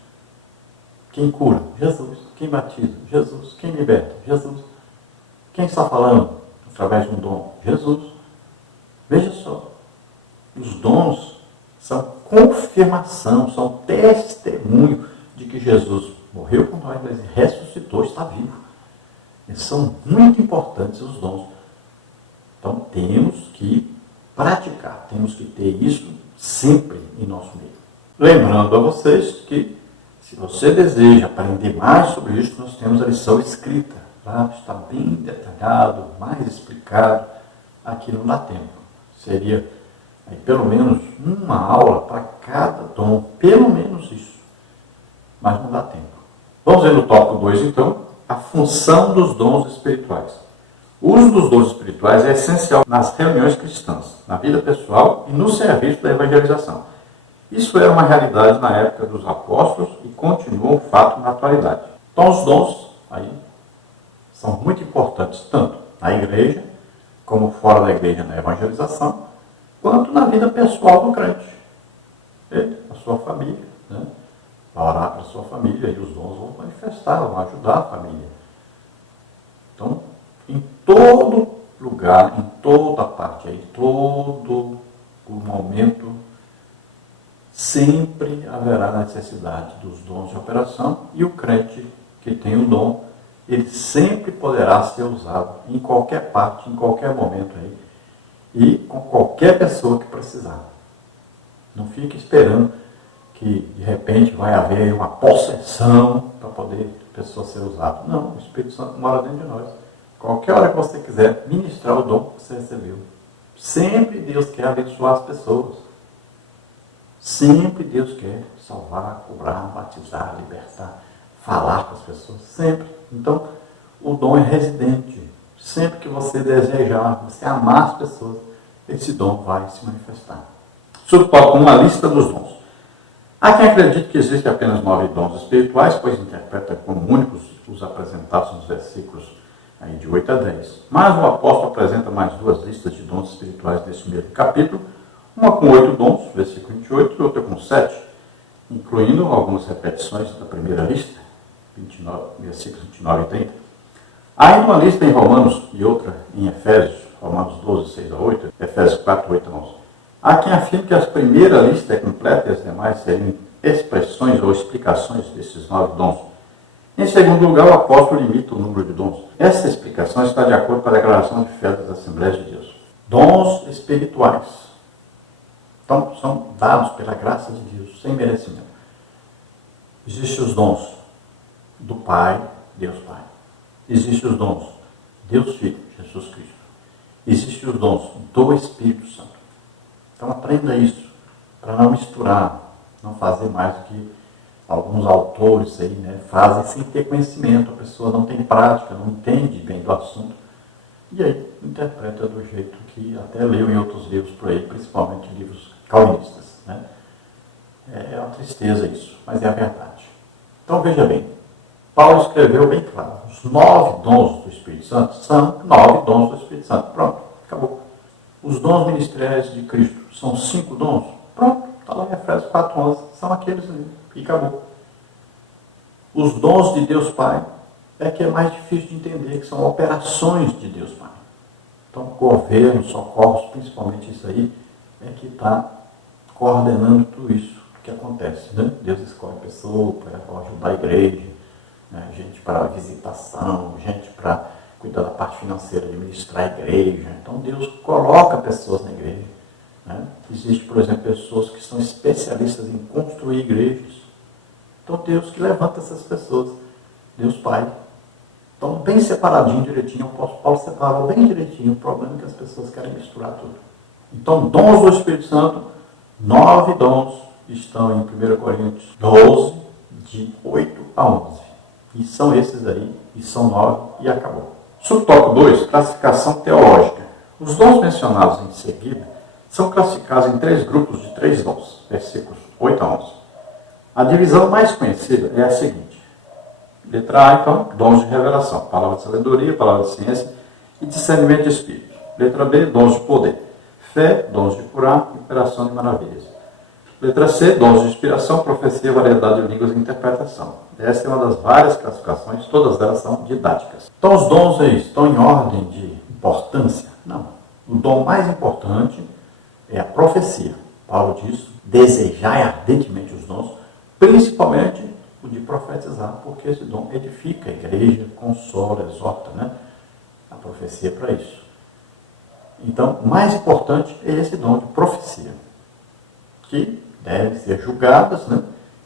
Quem cura? Jesus. Quem batiza? Jesus. Quem liberta? Jesus. Quem está falando através de um dom? Jesus. Veja só, os dons são confirmação, são testemunho de que Jesus morreu por nós, mas ressuscitou, está vivo. Eles são muito importantes os dons. Então temos que praticar, temos que ter isso sempre em nosso meio. Lembrando a vocês que, se você deseja aprender mais sobre isso, nós temos a lição escrita. Lá está bem detalhado, mais explicado. Aqui não dá tempo. Seria aí, pelo menos uma aula para cada dom. Pelo menos isso. Mas não dá tempo. Vamos ver no tópico 2, então, a função dos dons espirituais. O uso dos dons espirituais é essencial nas reuniões cristãs, na vida pessoal e no serviço da evangelização. Isso era uma realidade na época dos apóstolos e continua um fato na atualidade. Então, os dons aí são muito importantes tanto na igreja, como fora da igreja na evangelização, quanto na vida pessoal do crente. Ele, a sua família, né? Vai orar para a sua família e os dons vão manifestar, vão ajudar a família. Então, em todo lugar, em toda parte, em todo o momento, sempre haverá necessidade dos dons de operação e o crente que tem o dom, ele sempre poderá ser usado em qualquer parte, em qualquer momento aí, e com qualquer pessoa que precisar. Não fique esperando que de repente vai haver uma possessão para poder a pessoa ser usada. Não, o Espírito Santo mora dentro de nós. Qualquer hora que você quiser ministrar o dom que você recebeu. Sempre Deus quer abençoar as pessoas. Sempre Deus quer salvar, curar, batizar, libertar, falar com as pessoas. Sempre. Então, o dom é residente. Sempre que você desejar, você amar as pessoas, esse dom vai se manifestar. Subtópico 1, uma lista dos dons. Há quem acredite que existem apenas 9 dons espirituais, pois interpreta como únicos os apresentados nos versículos aí de 8 a 10. Mas o apóstolo apresenta mais 2 listas de dons espirituais nesse mesmo capítulo, uma com 8 dons, versículo 28, e outra com 7, incluindo algumas repetições da primeira lista, 29, versículos 29 e 30. Há ainda uma lista em Romanos e outra em Efésios, Romanos 12, 6 a 8, Efésios 4, 8 a 11. Há quem afirme que a primeira lista é completa e as demais seriam expressões ou explicações desses 9 dons. Em segundo lugar, o apóstolo limita o número de dons. Essa explicação está de acordo com a declaração de fé das Assembleias de Deus. Dons espirituais. Então, são dados pela graça de Deus, sem merecimento. Existem os dons do Pai, Deus Pai. Existem os dons Deus Filho, Jesus Cristo. Existem os dons do Espírito Santo. Então aprenda isso, para não misturar, não fazer mais do que alguns autores aí, né, fazem sem ter conhecimento, a pessoa não tem prática, não entende bem do assunto, e aí interpreta do jeito que até leu em outros livros por aí, principalmente livros calvinistas. Né? É uma tristeza isso, mas é a verdade. Então veja bem, Paulo escreveu bem claro, os 9 dons do Espírito Santo são 9 dons do Espírito Santo. Pronto, acabou. Os dons ministeriais de Cristo são 5 dons? Pronto, está lá em Efésios 4:11, são aqueles ali, e acabou. Os dons de Deus Pai é que é mais difícil de entender, que são operações de Deus Pai. Então, governo, socorros, principalmente isso aí, é que está coordenando tudo isso que acontece. Né? Deus escolhe pessoas para ajudar a igreja, né? Gente para visitação, gente para cuidar da parte financeira, administrar a igreja. Então Deus coloca pessoas na igreja, né? Existe, por exemplo, pessoas que são especialistas em construir igrejas. Então Deus que levanta essas pessoas, Deus Pai. Então, bem separadinho, direitinho, o apóstolo Paulo separou bem direitinho. O problema é que as pessoas querem misturar tudo. Então, dons do Espírito Santo, 9 dons estão em 1 Coríntios 12, de 8 a 11. E são esses aí, e são 9, e acabou. Subtópico 2, classificação teológica. Os dons mencionados em seguida são classificados em 3 grupos de 3 dons, versículos 8 a 11. A divisão mais conhecida é a seguinte. Letra A, então, dons de revelação, palavra de sabedoria, palavra de ciência e discernimento de espírito. Letra B, dons de poder, fé, dons de curar e operação de maravilhas. Letra C, dons de inspiração, profecia, variedade de línguas e interpretação. Essa é uma das várias classificações, todas elas são didáticas. Então, os dons aí estão em ordem de importância? Não. O dom mais importante é a profecia. Paulo diz, desejai ardentemente os dons, principalmente o de profetizar, porque esse dom edifica a igreja, consola, exorta, né? A profecia é para isso. Então, o mais importante é esse dom de profecia, que deve ser julgadas, né?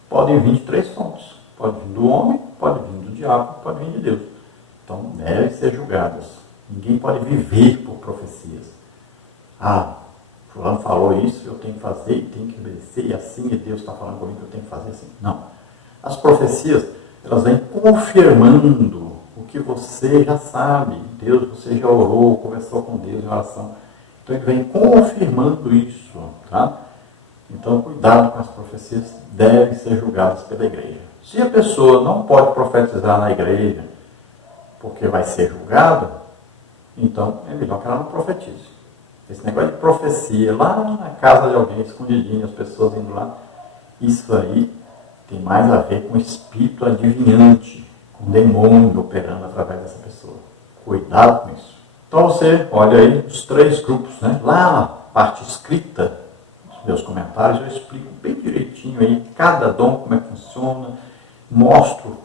Podem vir de 3 fontes. Pode vir do homem, pode vir do diabo, pode vir de Deus. Então, devem ser julgadas. Ninguém pode viver por profecias. Ah, fulano falou isso, eu tenho que fazer e tenho que obedecer, e assim Deus está falando comigo que eu tenho que fazer assim. Não. As profecias, elas vêm confirmando o que você já sabe. Deus, você já orou, conversou com Deus em oração. Então, ele vem confirmando isso, tá? Então, cuidado com as profecias, devem ser julgadas pela igreja. Se a pessoa não pode profetizar na igreja, porque vai ser julgada, então é melhor que ela não profetize. Esse negócio de profecia, lá na casa de alguém, escondidinho, as pessoas indo lá, isso aí tem mais a ver com o espírito adivinhante, com o demônio operando através dessa pessoa. Cuidado com isso. Então você olha aí os 3 grupos, né? Lá na parte escrita dos meus comentários eu explico bem direitinho aí cada dom, como é que funciona, mostro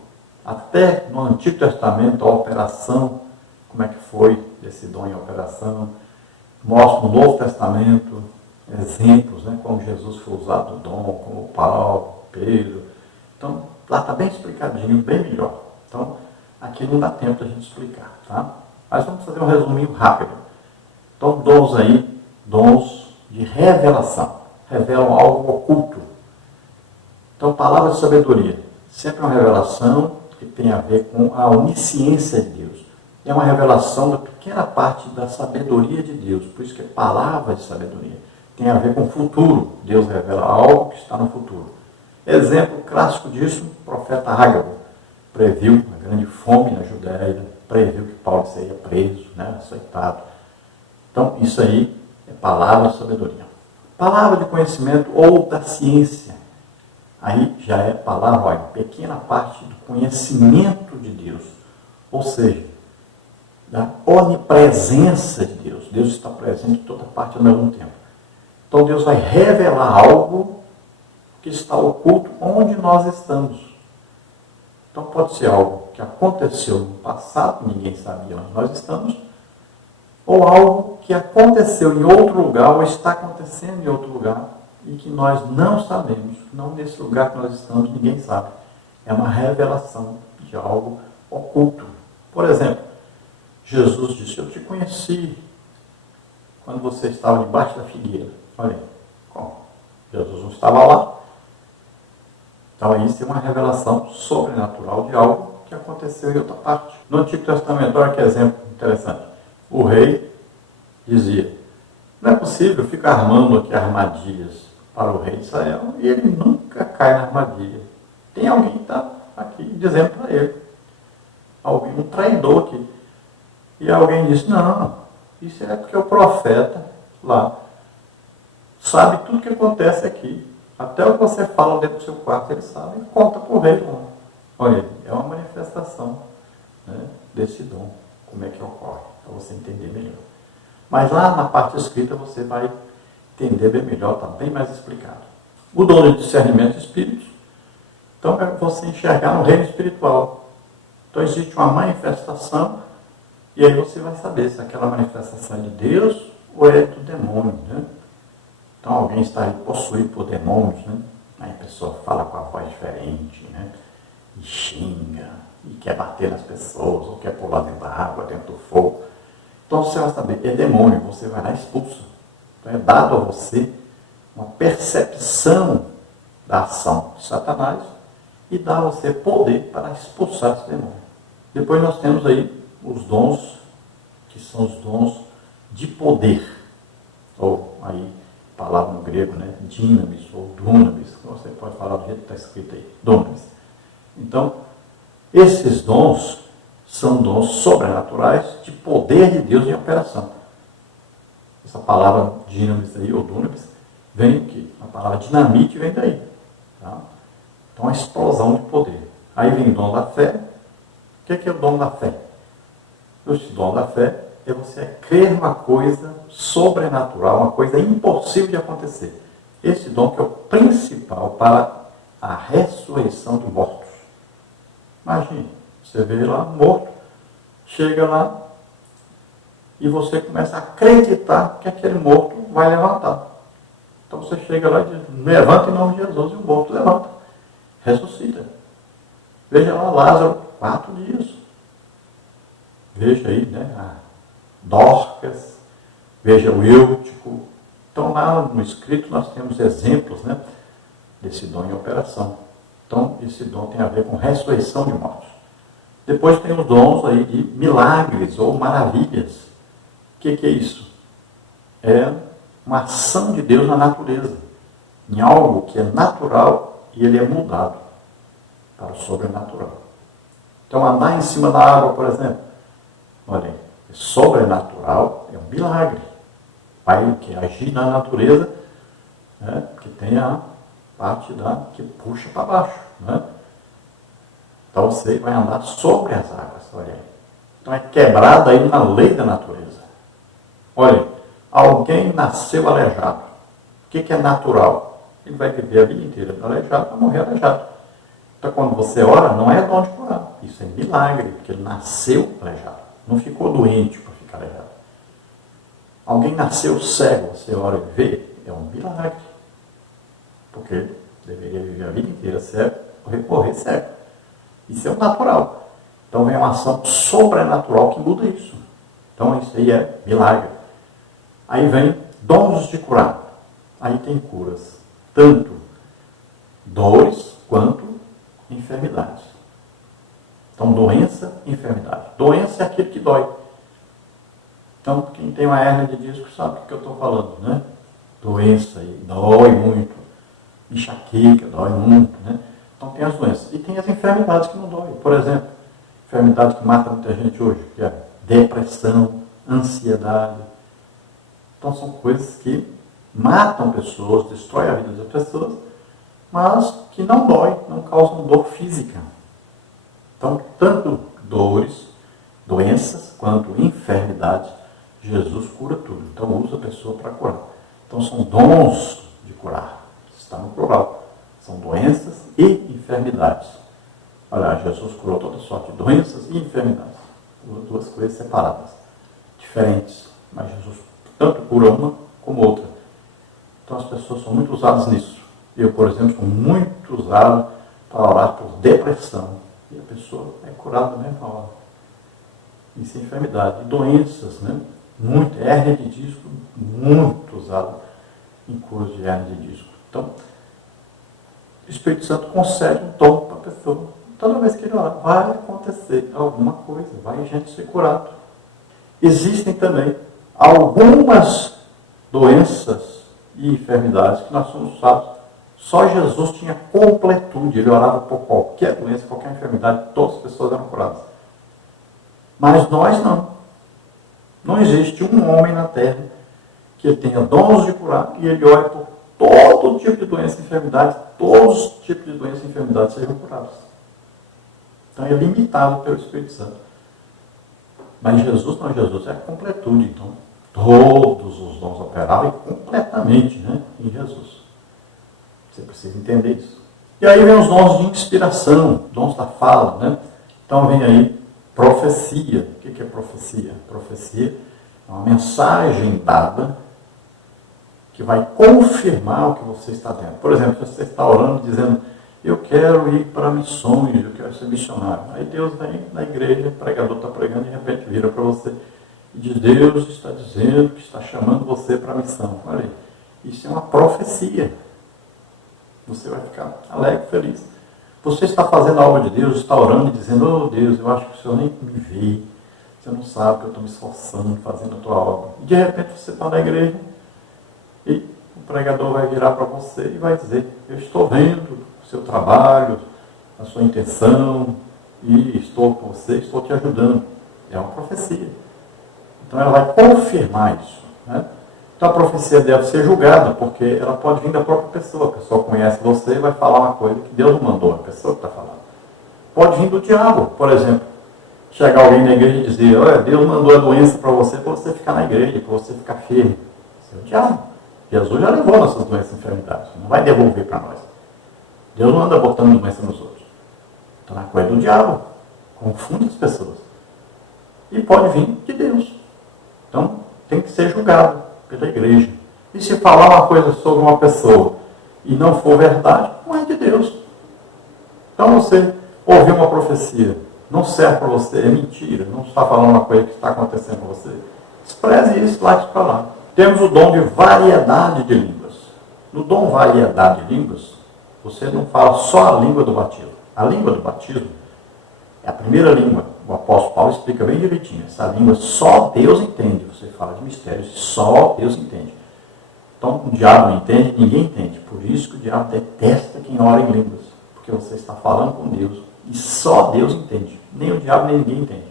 até no Antigo Testamento a operação, como é que foi esse dom em operação, mostro no Novo Testamento exemplos, né? Como Jesus foi usado o dom, como Paulo, Pedro. Então, lá está bem explicadinho, bem melhor. Então, aqui não dá tempo da gente explicar, tá? Mas vamos fazer um resuminho rápido. Então, dons aí, dons de revelação. Revelam algo oculto. Então, palavra de sabedoria. Sempre uma revelação que tem a ver com a onisciência de Deus. É uma revelação da pequena parte da sabedoria de Deus. Por isso que é palavra de sabedoria. Tem a ver com o futuro. Deus revela algo que está no futuro. Exemplo clássico disso, o profeta Ágabo previu a grande fome na Judéia, previu que Paulo seria preso, né, açoitado. Então, isso aí é palavra de sabedoria. Palavra de conhecimento ou da ciência. Aí já é palavra, olha, pequena parte do conhecimento de Deus. Ou seja, da onipresença de Deus. Deus está presente em toda parte ao mesmo tempo. Então, Deus vai revelar algo que está oculto onde nós estamos. Então pode ser algo que aconteceu no passado, ninguém sabia onde nós estamos, ou algo que aconteceu em outro lugar, ou está acontecendo em outro lugar, e que nós não sabemos, não nesse lugar que nós estamos, ninguém sabe. É uma revelação de algo oculto. Por exemplo, Jesus disse, eu te conheci quando você estava debaixo da figueira. Olha aí, como? Jesus não estava lá. Então, isso é uma revelação sobrenatural de algo que aconteceu em outra parte. No Antigo Testamento, olha que exemplo interessante. O rei dizia, não é possível ficar armando aqui armadilhas para o rei de Israel e ele nunca cai na armadilha. Tem alguém que está aqui dizendo para ele. Alguém, um traidor aqui. E alguém disse, não, isso é porque o profeta lá sabe tudo o que acontece aqui. Até o que você fala dentro do seu quarto, ele sabe e conta para o rei. Olha, é uma manifestação, né, desse dom, como é que ocorre, para você entender melhor. Mas lá na parte escrita você vai entender bem melhor, está bem mais explicado. O dom de discernimento de espíritos, então é você enxergar no reino espiritual. Então existe uma manifestação, e aí você vai saber se aquela manifestação é de Deus ou é do demônio, né? Então alguém está possuído por demônios, né? Aí a pessoa fala com a voz diferente, né? E xinga, e quer bater nas pessoas, ou quer pular dentro da água, dentro do fogo. Então você vai saber que é demônio, você vai lá e expulsa. Então é dado a você uma percepção da ação de Satanás e dá a você poder para expulsar esse demônio. Depois nós temos aí os dons, que são os dons de poder, ou aí, palavra no grego, né? Dinamis ou dunamis, você pode falar do jeito que está escrito aí, dunamis. Então, esses dons são dons sobrenaturais de poder de Deus em operação. Essa palavra dinamis aí, ou dunamis, vem do quê? A palavra dinamite vem daí. Tá? Então, a explosão de poder. Aí vem o dom da fé. O que é o dom da fé? Esse dom da fé é você crer uma coisa sobrenatural, uma coisa impossível de acontecer. Esse dom que é o principal para a ressurreição de mortos. Imagine, você vê lá morto, chega lá e você começa a acreditar que aquele morto vai levantar. Então você chega lá e diz, levanta em nome de Jesus, e o morto levanta, ressuscita. Veja lá Lázaro, 4 dias. Veja aí, né, a Dorcas, veja o Eutico. Então lá no escrito nós temos exemplos, né, desse dom em operação. Então esse dom tem a ver com ressurreição de mortos. Depois tem os dons aí de milagres ou maravilhas. O que é isso? É uma ação de Deus na natureza, em algo que é natural e ele é mudado para o sobrenatural. Então andar em cima da água, por exemplo, olha, é sobrenatural, é um milagre. Vai o que? Agir na natureza, né, que tem a parte que puxa para baixo. Né? Então você vai andar sobre as águas, olha aí. Então é quebrado aí na lei da natureza. Olha aí, alguém nasceu aleijado. O que é natural? Ele vai viver a vida inteira aleijado, vai morrer aleijado. Então quando você ora, não é dom de curar. Isso é milagre, porque ele nasceu aleijado. Não ficou doente para ficar aleijado. Alguém nasceu cego, você ora e vê, é um milagre. Porque ele deveria viver a vida inteira cego, morrer cego. Isso é o natural. Então vem uma ação sobrenatural que muda isso. Então isso aí é milagre. Aí vem dons de curar. Aí tem curas, tanto dores quanto enfermidades. Então doença e enfermidade. Doença é aquele que dói. Então quem tem uma hérnia de disco sabe o que eu estou falando, né? Doença aí, dói muito. Enxaqueca, dói muito, né? Então tem as doenças. E tem as enfermidades que não doem. Por exemplo, enfermidade que mata muita gente hoje, que é depressão, ansiedade. Então são coisas que matam pessoas, destroem a vida das pessoas, mas que não dói, não causam dor física. Então, tanto dores, doenças, quanto enfermidades, Jesus cura tudo. Então usa a pessoa para curar. Então são dons de curar. Está no plural. São doenças e enfermidades. Olha, Jesus curou toda sorte de doenças e enfermidades. Duas coisas separadas, diferentes. Mas Jesus tanto cura uma como outra. Então as pessoas são muito usadas nisso. Eu, por exemplo, sou muito usado para orar por depressão. E a pessoa é curada na mesma hora. Isso é enfermidade. E doenças, né? Muito. Hérnia de disco, muito usado em curas de hérnia de disco. Então, o Espírito Santo concede um dom para a pessoa. Toda vez que ele ora, vai acontecer alguma coisa, vai gente ser curado. Existem também algumas doenças e enfermidades que nós somos usados. Só Jesus tinha completude, ele orava por qualquer doença, qualquer enfermidade, todas as pessoas eram curadas. Mas nós não. Não existe um homem na terra que tenha dons de curar e ele ore por todo tipo de doença e enfermidade, todos os tipos de doença e enfermidade sejam curados. Então é limitado pelo Espírito Santo. Mas Jesus não, Jesus é a completude. Então, todos os dons operaram completamente, né, em Jesus. Você precisa entender isso. E aí vem os dons de inspiração, dons da fala, né? Então, Então vem aí profecia. O que é profecia? Profecia é uma mensagem dada que vai confirmar o que você está tendo. Por exemplo, você está orando dizendo, eu quero ir para missões, eu quero ser missionário. Aí Deus vem na igreja, o pregador está pregando e de repente vira para você e diz, Deus está dizendo que está chamando você para a missão. Olha aí, isso é uma profecia. Você vai ficar alegre, feliz. Você está fazendo a obra de Deus, está orando e dizendo, oh Deus, eu acho que o Senhor nem me vê. Você não sabe que eu estou me esforçando, fazendo a tua obra. E de repente você está na igreja e o pregador vai virar para você e vai dizer, eu estou vendo o seu trabalho, a sua intenção, e estou com você, estou te ajudando. É uma profecia. Então ela vai confirmar isso. Né? Então a profecia deve ser julgada, porque ela pode vir da própria pessoa. A pessoa conhece você e vai falar uma coisa que Deus não mandou, a pessoa que está falando. Pode vir do diabo, por exemplo. Chegar alguém na igreja e dizer, olha, Deus mandou a doença para você ficar na igreja, para você ficar firme. Isso é o diabo. Jesus já levou nossas doenças e enfermidades. Não vai devolver para nós. Deus não anda botando doença nos outros. Então é coisa do diabo. Confunde as pessoas. E pode vir de Deus. Então tem que ser julgado pela igreja. E se falar uma coisa sobre uma pessoa e não for verdade, não é de Deus. Então você ouviu uma profecia, não serve para você, é mentira, não está falando uma coisa que está acontecendo com você. Despreze isso, largue para lá. Temos o dom de variedade de línguas. No dom variedade de línguas, você não fala só a língua do batismo. A língua do batismo é a primeira língua. O apóstolo Paulo explica bem direitinho. Essa língua só Deus entende. Você fala de mistérios, só Deus entende. Então, o diabo não entende, ninguém entende. Por isso que o diabo detesta quem ora em línguas. Porque você está falando com Deus e só Deus entende. Nem o diabo, nem ninguém entende.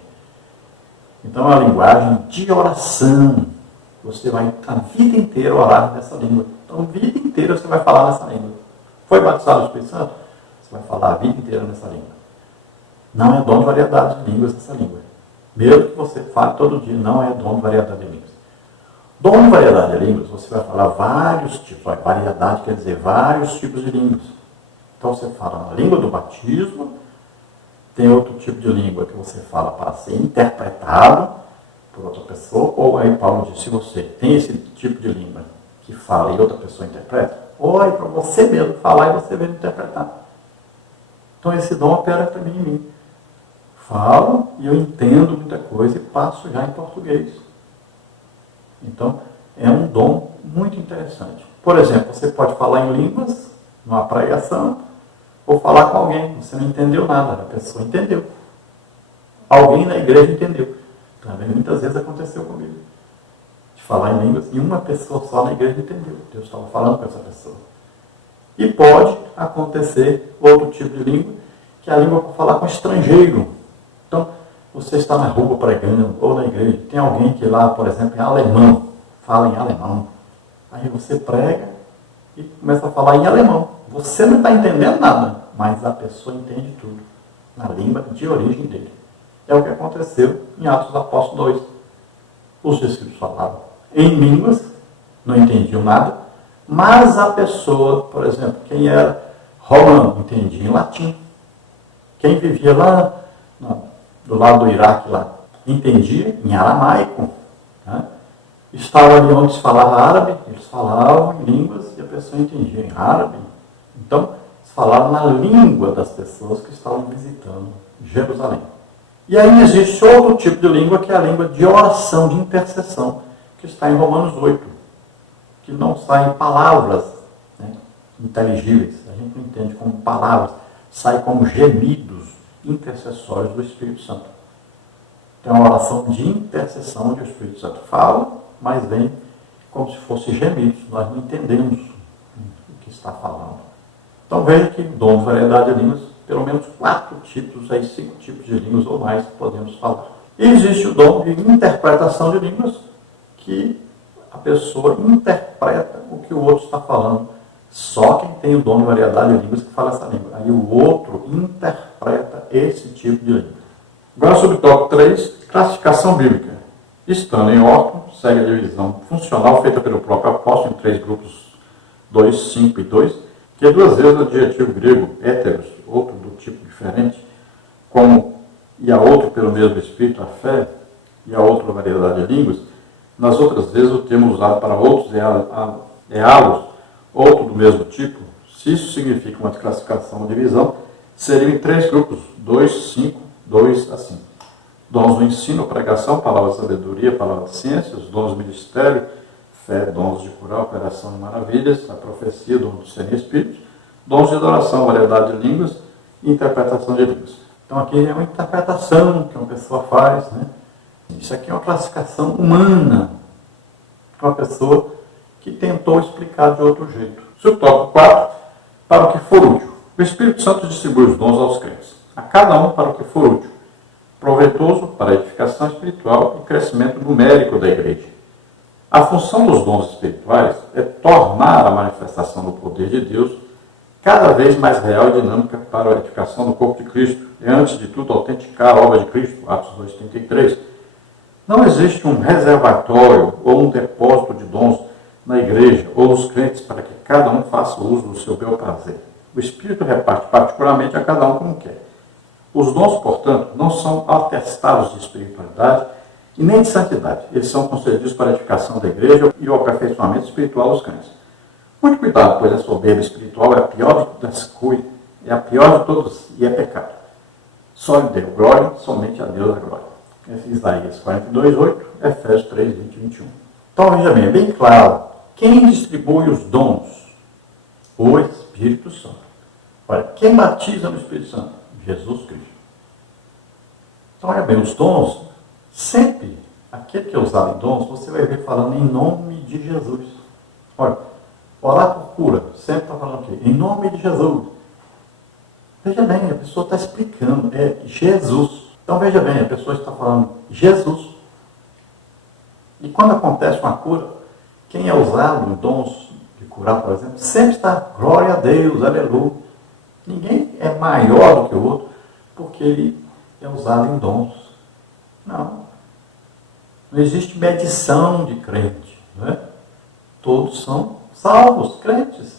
Então, é uma linguagem de oração. Você vai a vida inteira orar nessa língua. Então, a vida inteira você vai falar nessa língua. Foi batizado no Espírito Santo? Você vai falar a vida inteira nessa língua. Não é dom de variedade de línguas essa língua. Mesmo que você fale todo dia, não é dom de variedade de línguas. Dom de variedade de línguas, você vai falar vários tipos. Variedade quer dizer vários tipos de línguas. Então você fala na língua do batismo, tem outro tipo de língua que você fala para ser interpretado por outra pessoa, ou aí Paulo diz, se você tem esse tipo de língua que fala e outra pessoa interpreta, ou aí para você mesmo falar e você mesmo interpretar. Então esse dom opera também em mim. Falo e eu entendo muita coisa e passo já em português. Então, é um dom muito interessante. Por exemplo, você pode falar em línguas, numa pregação, ou falar com alguém. Você não entendeu nada, a pessoa entendeu. Alguém na igreja entendeu. Também muitas vezes aconteceu comigo. De falar em línguas, e uma pessoa só na igreja entendeu. Deus estava falando com essa pessoa. E pode acontecer outro tipo de língua, que é a língua para falar com estrangeiro. Então, você está na rua pregando, ou na igreja, tem alguém que lá, por exemplo, é alemão, fala em alemão. Aí você prega e começa a falar em alemão. Você não está entendendo nada, mas a pessoa entende tudo, na língua de origem dele. É o que aconteceu em Atos dos Apóstolos 2. Os discípulos falavam em línguas, não entendiam nada, mas a pessoa, por exemplo, quem era romano, entendia em latim. Quem vivia lá do lado do Iraque, lá, entendia em aramaico. Né? Estava ali onde se falava árabe, eles falavam em línguas e a pessoa entendia em árabe. Então, eles falavam na língua das pessoas que estavam visitando Jerusalém. E aí existe outro tipo de língua, que é a língua de oração, de intercessão, que está em Romanos 8, que não sai em palavras, né, inteligíveis. A gente não entende como palavras, sai como gemidos intercessórios do Espírito Santo. Então é uma oração de intercessão onde o Espírito Santo fala, mas vem como se fosse gemidos. Nós não entendemos o que está falando. Então veja que dom de variedade de línguas, pelo menos 4 tipos, aí 5 tipos de línguas ou mais podemos falar. E existe o dom de interpretação de línguas, que a pessoa interpreta o que o outro está falando. Só quem tem o dom de variedade de línguas que fala essa língua. Aí o outro interpreta esse tipo de língua. Agora, sobre o tópico 3, classificação bíblica. Stanley Orton segue a divisão funcional feita pelo próprio apóstolo em 3 grupos, 2, 5 e 2, que é 2 vezes o adjetivo grego héteros, outro do tipo diferente, como e a outro pelo mesmo Espírito a fé, e a outra a variedade de línguas, nas outras vezes o termo usado para outros é halos, outro do mesmo tipo. Se isso significa uma classificação ou divisão, seriam em 3 grupos, 2, 5, 2 a 5. Dons do ensino, pregação, palavra de sabedoria, palavra de ciências, dons do ministério, fé, dons de curar, operação de maravilhas, a profecia, dons de serem espíritos, dons de adoração, variedade de línguas e interpretação de línguas. Então aqui é uma interpretação que uma pessoa faz, né? Isso aqui é uma classificação humana, uma pessoa que tentou explicar de outro jeito. Subtópico 4, para o que for útil. O Espírito Santo distribui os dons aos crentes, a cada um para o que for útil, proveitoso para a edificação espiritual e crescimento numérico da igreja. A função dos dons espirituais é tornar a manifestação do poder de Deus cada vez mais real e dinâmica para a edificação do corpo de Cristo, e antes de tudo autenticar a obra de Cristo, Atos 2,33. Não existe um reservatório ou um depósito de dons na igreja ou nos crentes para que cada um faça uso do seu bel prazer. O Espírito reparte particularmente a cada um como quer. Os dons, portanto, não são atestados de espiritualidade e nem de santidade. Eles são concedidos para a edificação da igreja e o aperfeiçoamento espiritual dos crentes. Muito cuidado, pois a soberba espiritual é a pior das coisas, é a pior de todos e é pecado. Só lhe deu glória, somente a Deus a glória. Isaías 42:8, Efésios 3:20 e 21. Então, veja bem, é bem claro. Quem distribui os dons? O Espírito Santo. Olha, quem batiza no Espírito Santo? Jesus Cristo. Então, olha bem, os dons, sempre, aquele que é usado em dons, você vai ver falando em nome de Jesus. Olha, orar por cura, sempre está falando o quê? Em nome de Jesus. Veja bem, a pessoa está explicando, é Jesus. Então, veja bem, a pessoa está falando Jesus. E quando acontece uma cura, quem é usado em dons de curar, por exemplo, sempre está, glória a Deus, aleluia. Ninguém é maior do que o outro, porque ele é usado em dons. Não. Não existe medição de crente. Né? Todos são salvos, crentes.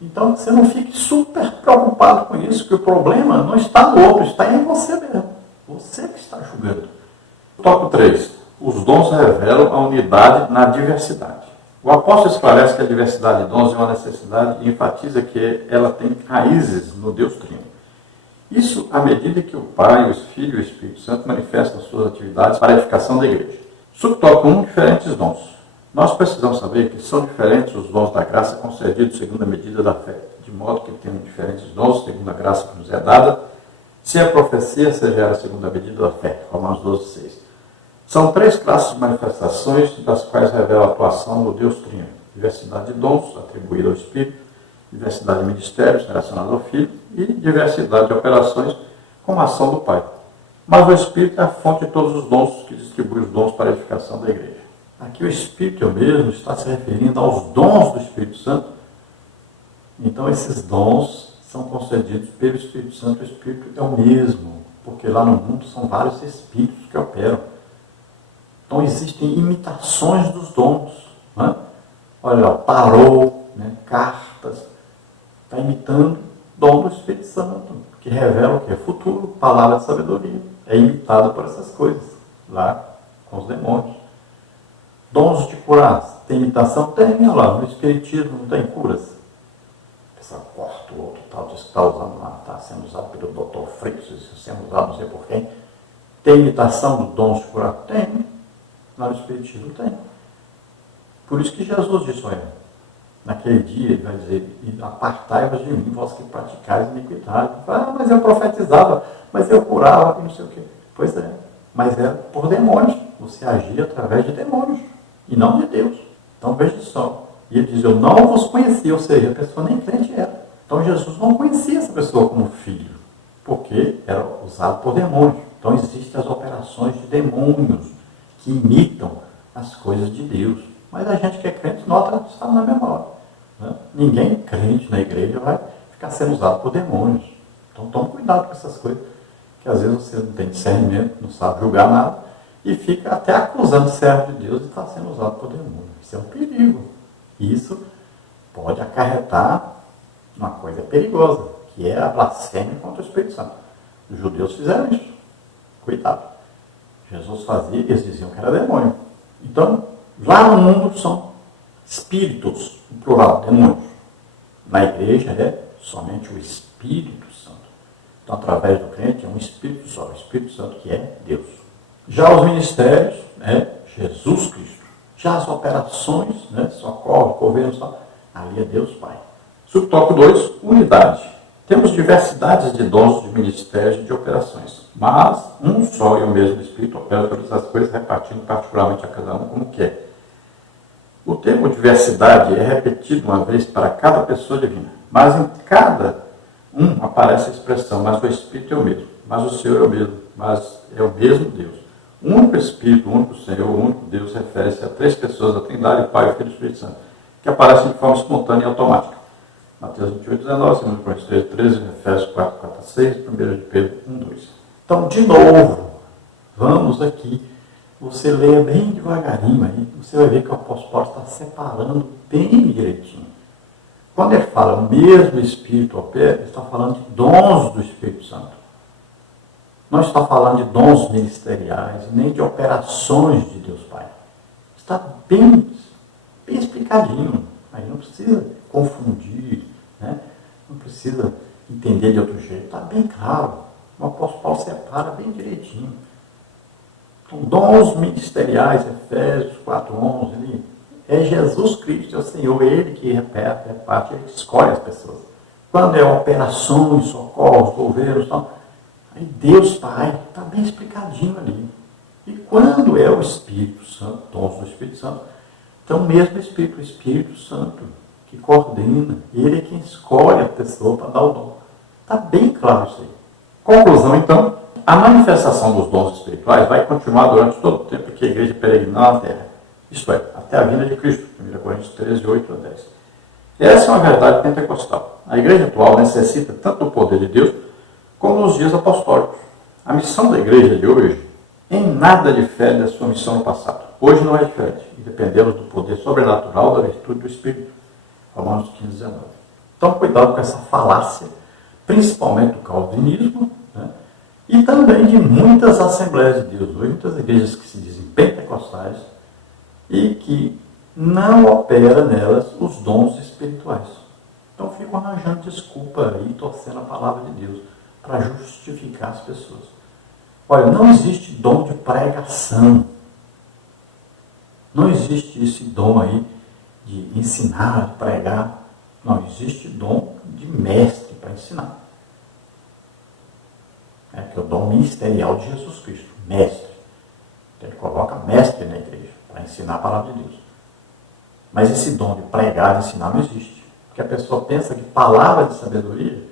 Então, você não fique super preocupado com isso, que o problema não está no outro, está em você mesmo. Você que está julgando. Tópico 3. Os dons revelam a unidade na diversidade. O apóstolo esclarece que a diversidade de dons é uma necessidade e enfatiza que ela tem raízes no Deus Trino. Isso à medida que o Pai, o Filho e o Espírito Santo manifestam suas atividades para a edificação da igreja. Subtópico 1. Diferentes dons. Nós precisamos saber que são diferentes os dons da graça concedidos segundo a medida da fé, de modo que temos diferentes dons segundo a graça que nos é dada, se a profecia seja ela segundo a medida da fé. Romanos 12:6. São 3 classes de manifestações das quais revela a atuação do Deus Trino. Diversidade de dons, atribuída ao Espírito, diversidade de ministérios, relacionados ao Filho, e diversidade de operações, como a ação do Pai. Mas o Espírito é a fonte de todos os dons, que distribui os dons para a edificação da igreja. Aqui o Espírito mesmo está se referindo aos dons do Espírito Santo. Então esses dons são concedidos pelo Espírito Santo. O Espírito é o mesmo, porque lá no mundo são vários Espíritos que operam. Então existem imitações dos dons. Né? Olha lá, tarô, né? Cartas. Está imitando o dom do Espírito Santo, que revela o que é futuro, palavra de sabedoria. É imitado por essas coisas, lá com os demônios. Dons de curar, tem imitação? Tem, olha lá, no Espiritismo não tem curas. O pessoal corta o outro, tal, diz que está usando lá, está sendo usado pelo Dr. Fritz, está sendo usado não sei por quem. Tem imitação dos dons de curar? Tem. Lá no Espiritismo tem. Por isso que Jesus disse, olha, naquele dia ele vai dizer, apartai-vos de mim, vós que praticais iniquidade. Mas eu profetizava, mas eu curava, não sei o quê. Pois é, mas era por demônios. Você agia através de demônios, e não de Deus. Então veja só. E ele diz, eu não vos conhecia, ou seja, a pessoa nem crente era. Então Jesus não conhecia essa pessoa como filho, porque era usado por demônios. Então existem as operações de demônios, que imitam as coisas de Deus. Mas a gente que é crente nota que está na mesma hora. Né? Ninguém crente na igreja vai ficar sendo usado por demônios. Então tome cuidado com essas coisas, que às vezes você não tem discernimento, não sabe julgar nada, e fica até acusando o servo de Deus e está sendo usado por demônio. Isso é um perigo. Isso pode acarretar uma coisa perigosa, que é a blasfêmia contra o Espírito Santo. Os judeus fizeram isso. Cuidado. Jesus fazia, eles diziam que era demônio. Então, lá no mundo são espíritos, no plural, demônios. Na igreja é somente o Espírito Santo. Então, através do crente, é um Espírito só, o Espírito Santo que é Deus. Já os ministérios é Jesus Cristo. Já as operações, socorro, governo, ali é Deus Pai. Subtópico 2, unidade. Temos diversidades de dons, de ministérios e de operações, mas um só e o mesmo Espírito opera todas as coisas, repartindo particularmente a cada um como quer. O termo diversidade é repetido uma vez para cada pessoa divina, mas em cada um aparece a expressão, mas o Espírito é o mesmo, mas o Senhor é o mesmo, mas é o mesmo Deus. O único Espírito, o único Senhor, o único Deus refere-se a três pessoas da Trindade, o Pai, o Filho e o Espírito Santo, que aparecem de forma espontânea e automática. Mateus 28, 19, 2 Coríntios 13, 13, Efésios 4, 4 a 6, 1 de Pedro 1, 2. Então, de novo, vamos aqui. Você leia bem devagarinho aí, você vai ver que o apóstolo Paulo está separando bem direitinho. Quando ele fala o mesmo Espírito opera, ele está falando de dons do Espírito Santo. Não está falando de dons ministeriais, nem de operações de Deus Pai. Está bem explicadinho. Aí não precisa confundir, não precisa entender de outro jeito. Está bem claro. O apóstolo Paulo separa bem direitinho. Então, dons ministeriais, Efésios 4:11, é Jesus Cristo, é o Senhor, Ele que reparte, Ele que escolhe as pessoas. Quando é operações, socorros, governos, aí Deus Pai, está bem explicadinho ali. E quando é o Espírito Santo, dons do Espírito Santo, então mesmo o Espírito Santo, que coordena, Ele é quem escolhe a pessoa para dar o dom. Está bem claro isso aí. Conclusão, então, a manifestação dos dons espirituais vai continuar durante todo o tempo que a igreja peregrinar na terra. Isto é, até a vinda de Cristo. 1 Coríntios 13, 8 a 10. Essa é uma verdade pentecostal. A igreja atual necessita tanto do poder de Deus como nos dias apostólicos. A missão da igreja de hoje em nada difere da sua missão no passado. Hoje não é diferente. E dependemos do poder sobrenatural da virtude do Espírito. Romanos 15, 19. Então, cuidado com essa falácia, principalmente do calvinismo, e também de muitas Assembleias de Deus, muitas igrejas que se dizem pentecostais e que não opera nelas os dons espirituais. Então ficam arranjando desculpa e torcendo a palavra de Deus para justificar as pessoas. Olha, não existe dom de pregação. Não existe esse dom aí de ensinar, de pregar. Não, existe dom de mestre para ensinar. Que é o dom ministerial de Jesus Cristo, mestre. Então, ele coloca mestre na igreja para ensinar a palavra de Deus. Mas esse dom de pregar, de ensinar, não existe. Porque a pessoa pensa que palavra de sabedoria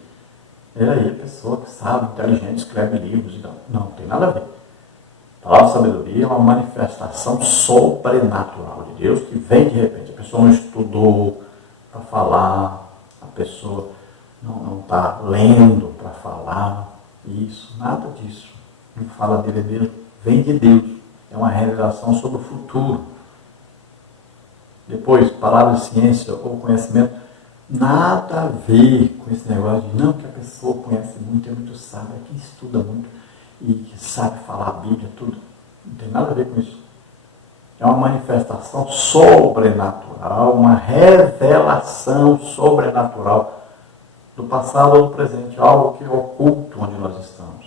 é aí a pessoa que sabe, inteligente, escreve livros. Então, não tem nada a ver. A palavra de sabedoria é uma manifestação sobrenatural de Deus que vem de repente. A pessoa não estudou para falar, a pessoa não está lendo para falar. Isso, nada disso. Não fala dele mesmo, vem de Deus. É uma revelação sobre o futuro. Depois, palavra de ciência ou conhecimento, nada a ver com esse negócio de não que a pessoa conhece muito, é muito sábia, que estuda muito e que sabe falar a Bíblia, tudo. Não tem nada a ver com isso. É uma manifestação sobrenatural, uma revelação sobrenatural do passado ou do presente, algo que é oculto onde nós estamos.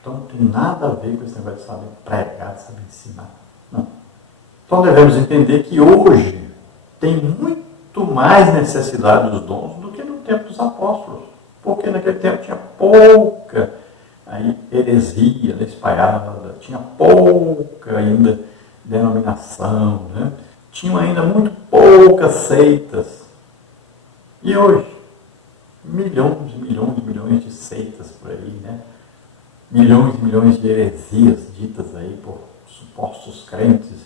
Então não tem nada a ver com esse negócio de saber pregar, de saber ensinar. Não. Então devemos entender que hoje tem muito mais necessidade dos dons do que no tempo dos apóstolos. Porque naquele tempo tinha pouca heresia espalhada, tinha pouca ainda denominação, tinham ainda muito poucas seitas. E hoje? Milhões e milhões e milhões de seitas por aí, Milhões e milhões de heresias ditas aí por supostos crentes.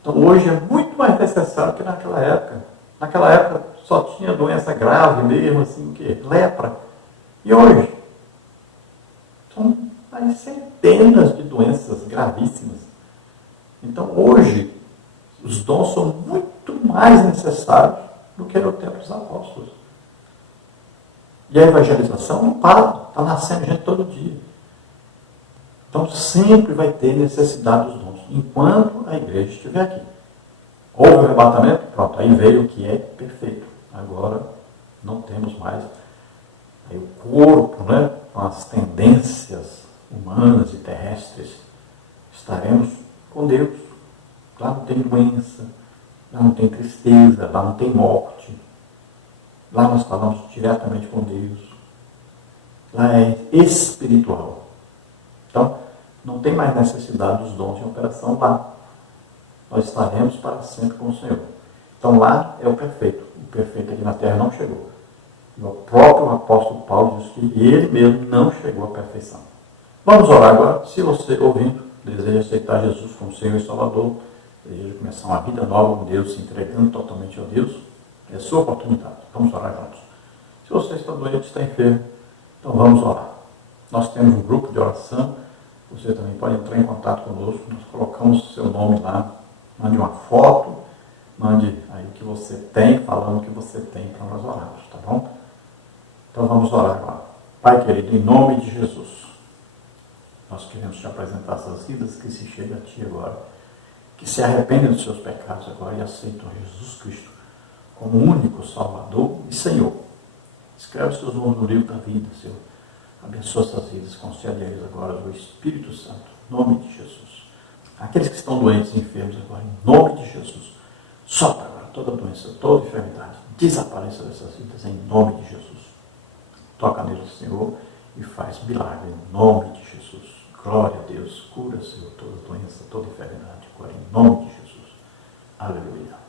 Então hoje é muito mais necessário que naquela época. Naquela época só tinha doença grave mesmo, assim, que lepra. E hoje? São aí centenas de doenças gravíssimas. Então hoje os dons são muito mais necessários do que no tempo dos apóstolos. E a evangelização não para, está nascendo gente todo dia. Então sempre vai ter necessidade dos dons, enquanto a igreja estiver aqui. Houve o arrebatamento, pronto, aí veio o que é perfeito. Agora não temos mais aí o corpo, né, com as tendências humanas e terrestres. Estaremos com Deus. Lá não tem doença, lá não tem tristeza, lá não tem morte. Lá nós falamos diretamente com Deus. Lá é espiritual. Então, não tem mais necessidade dos dons de operação lá. Nós estaremos para sempre com o Senhor. Então lá é o perfeito. O perfeito aqui na terra não chegou. E o próprio apóstolo Paulo diz que ele mesmo não chegou à perfeição. Vamos orar agora. Se você, ouvindo, deseja aceitar Jesus como Senhor e Salvador, deseja começar uma vida nova com Deus, se entregando totalmente a Deus, é a sua oportunidade. Vamos orar juntos. Se você está doente, está enfermo, então vamos orar. Nós temos um grupo de oração. Você também pode entrar em contato conosco. Nós colocamos o seu nome lá. Mande uma foto. Mande aí o que você tem, falando o que você tem para nós orarmos, tá bom? Então vamos orar agora. Pai querido, em nome de Jesus, nós queremos te apresentar essas vidas que se chegam a Ti agora, que se arrependem dos seus pecados agora e aceitam Jesus Cristo como único Salvador e Senhor. Escreve os seus nomes no livro da vida, Senhor. Abençoa essas vidas, concede a eles agora o Espírito Santo, em nome de Jesus. Aqueles que estão doentes e enfermos agora, em nome de Jesus, sopra agora toda doença, toda enfermidade, desapareça dessas vidas, em nome de Jesus. Toca neles, Senhor, e faz milagre, em nome de Jesus. Glória a Deus, cura, Senhor, toda doença, toda enfermidade, agora, em nome de Jesus. Aleluia.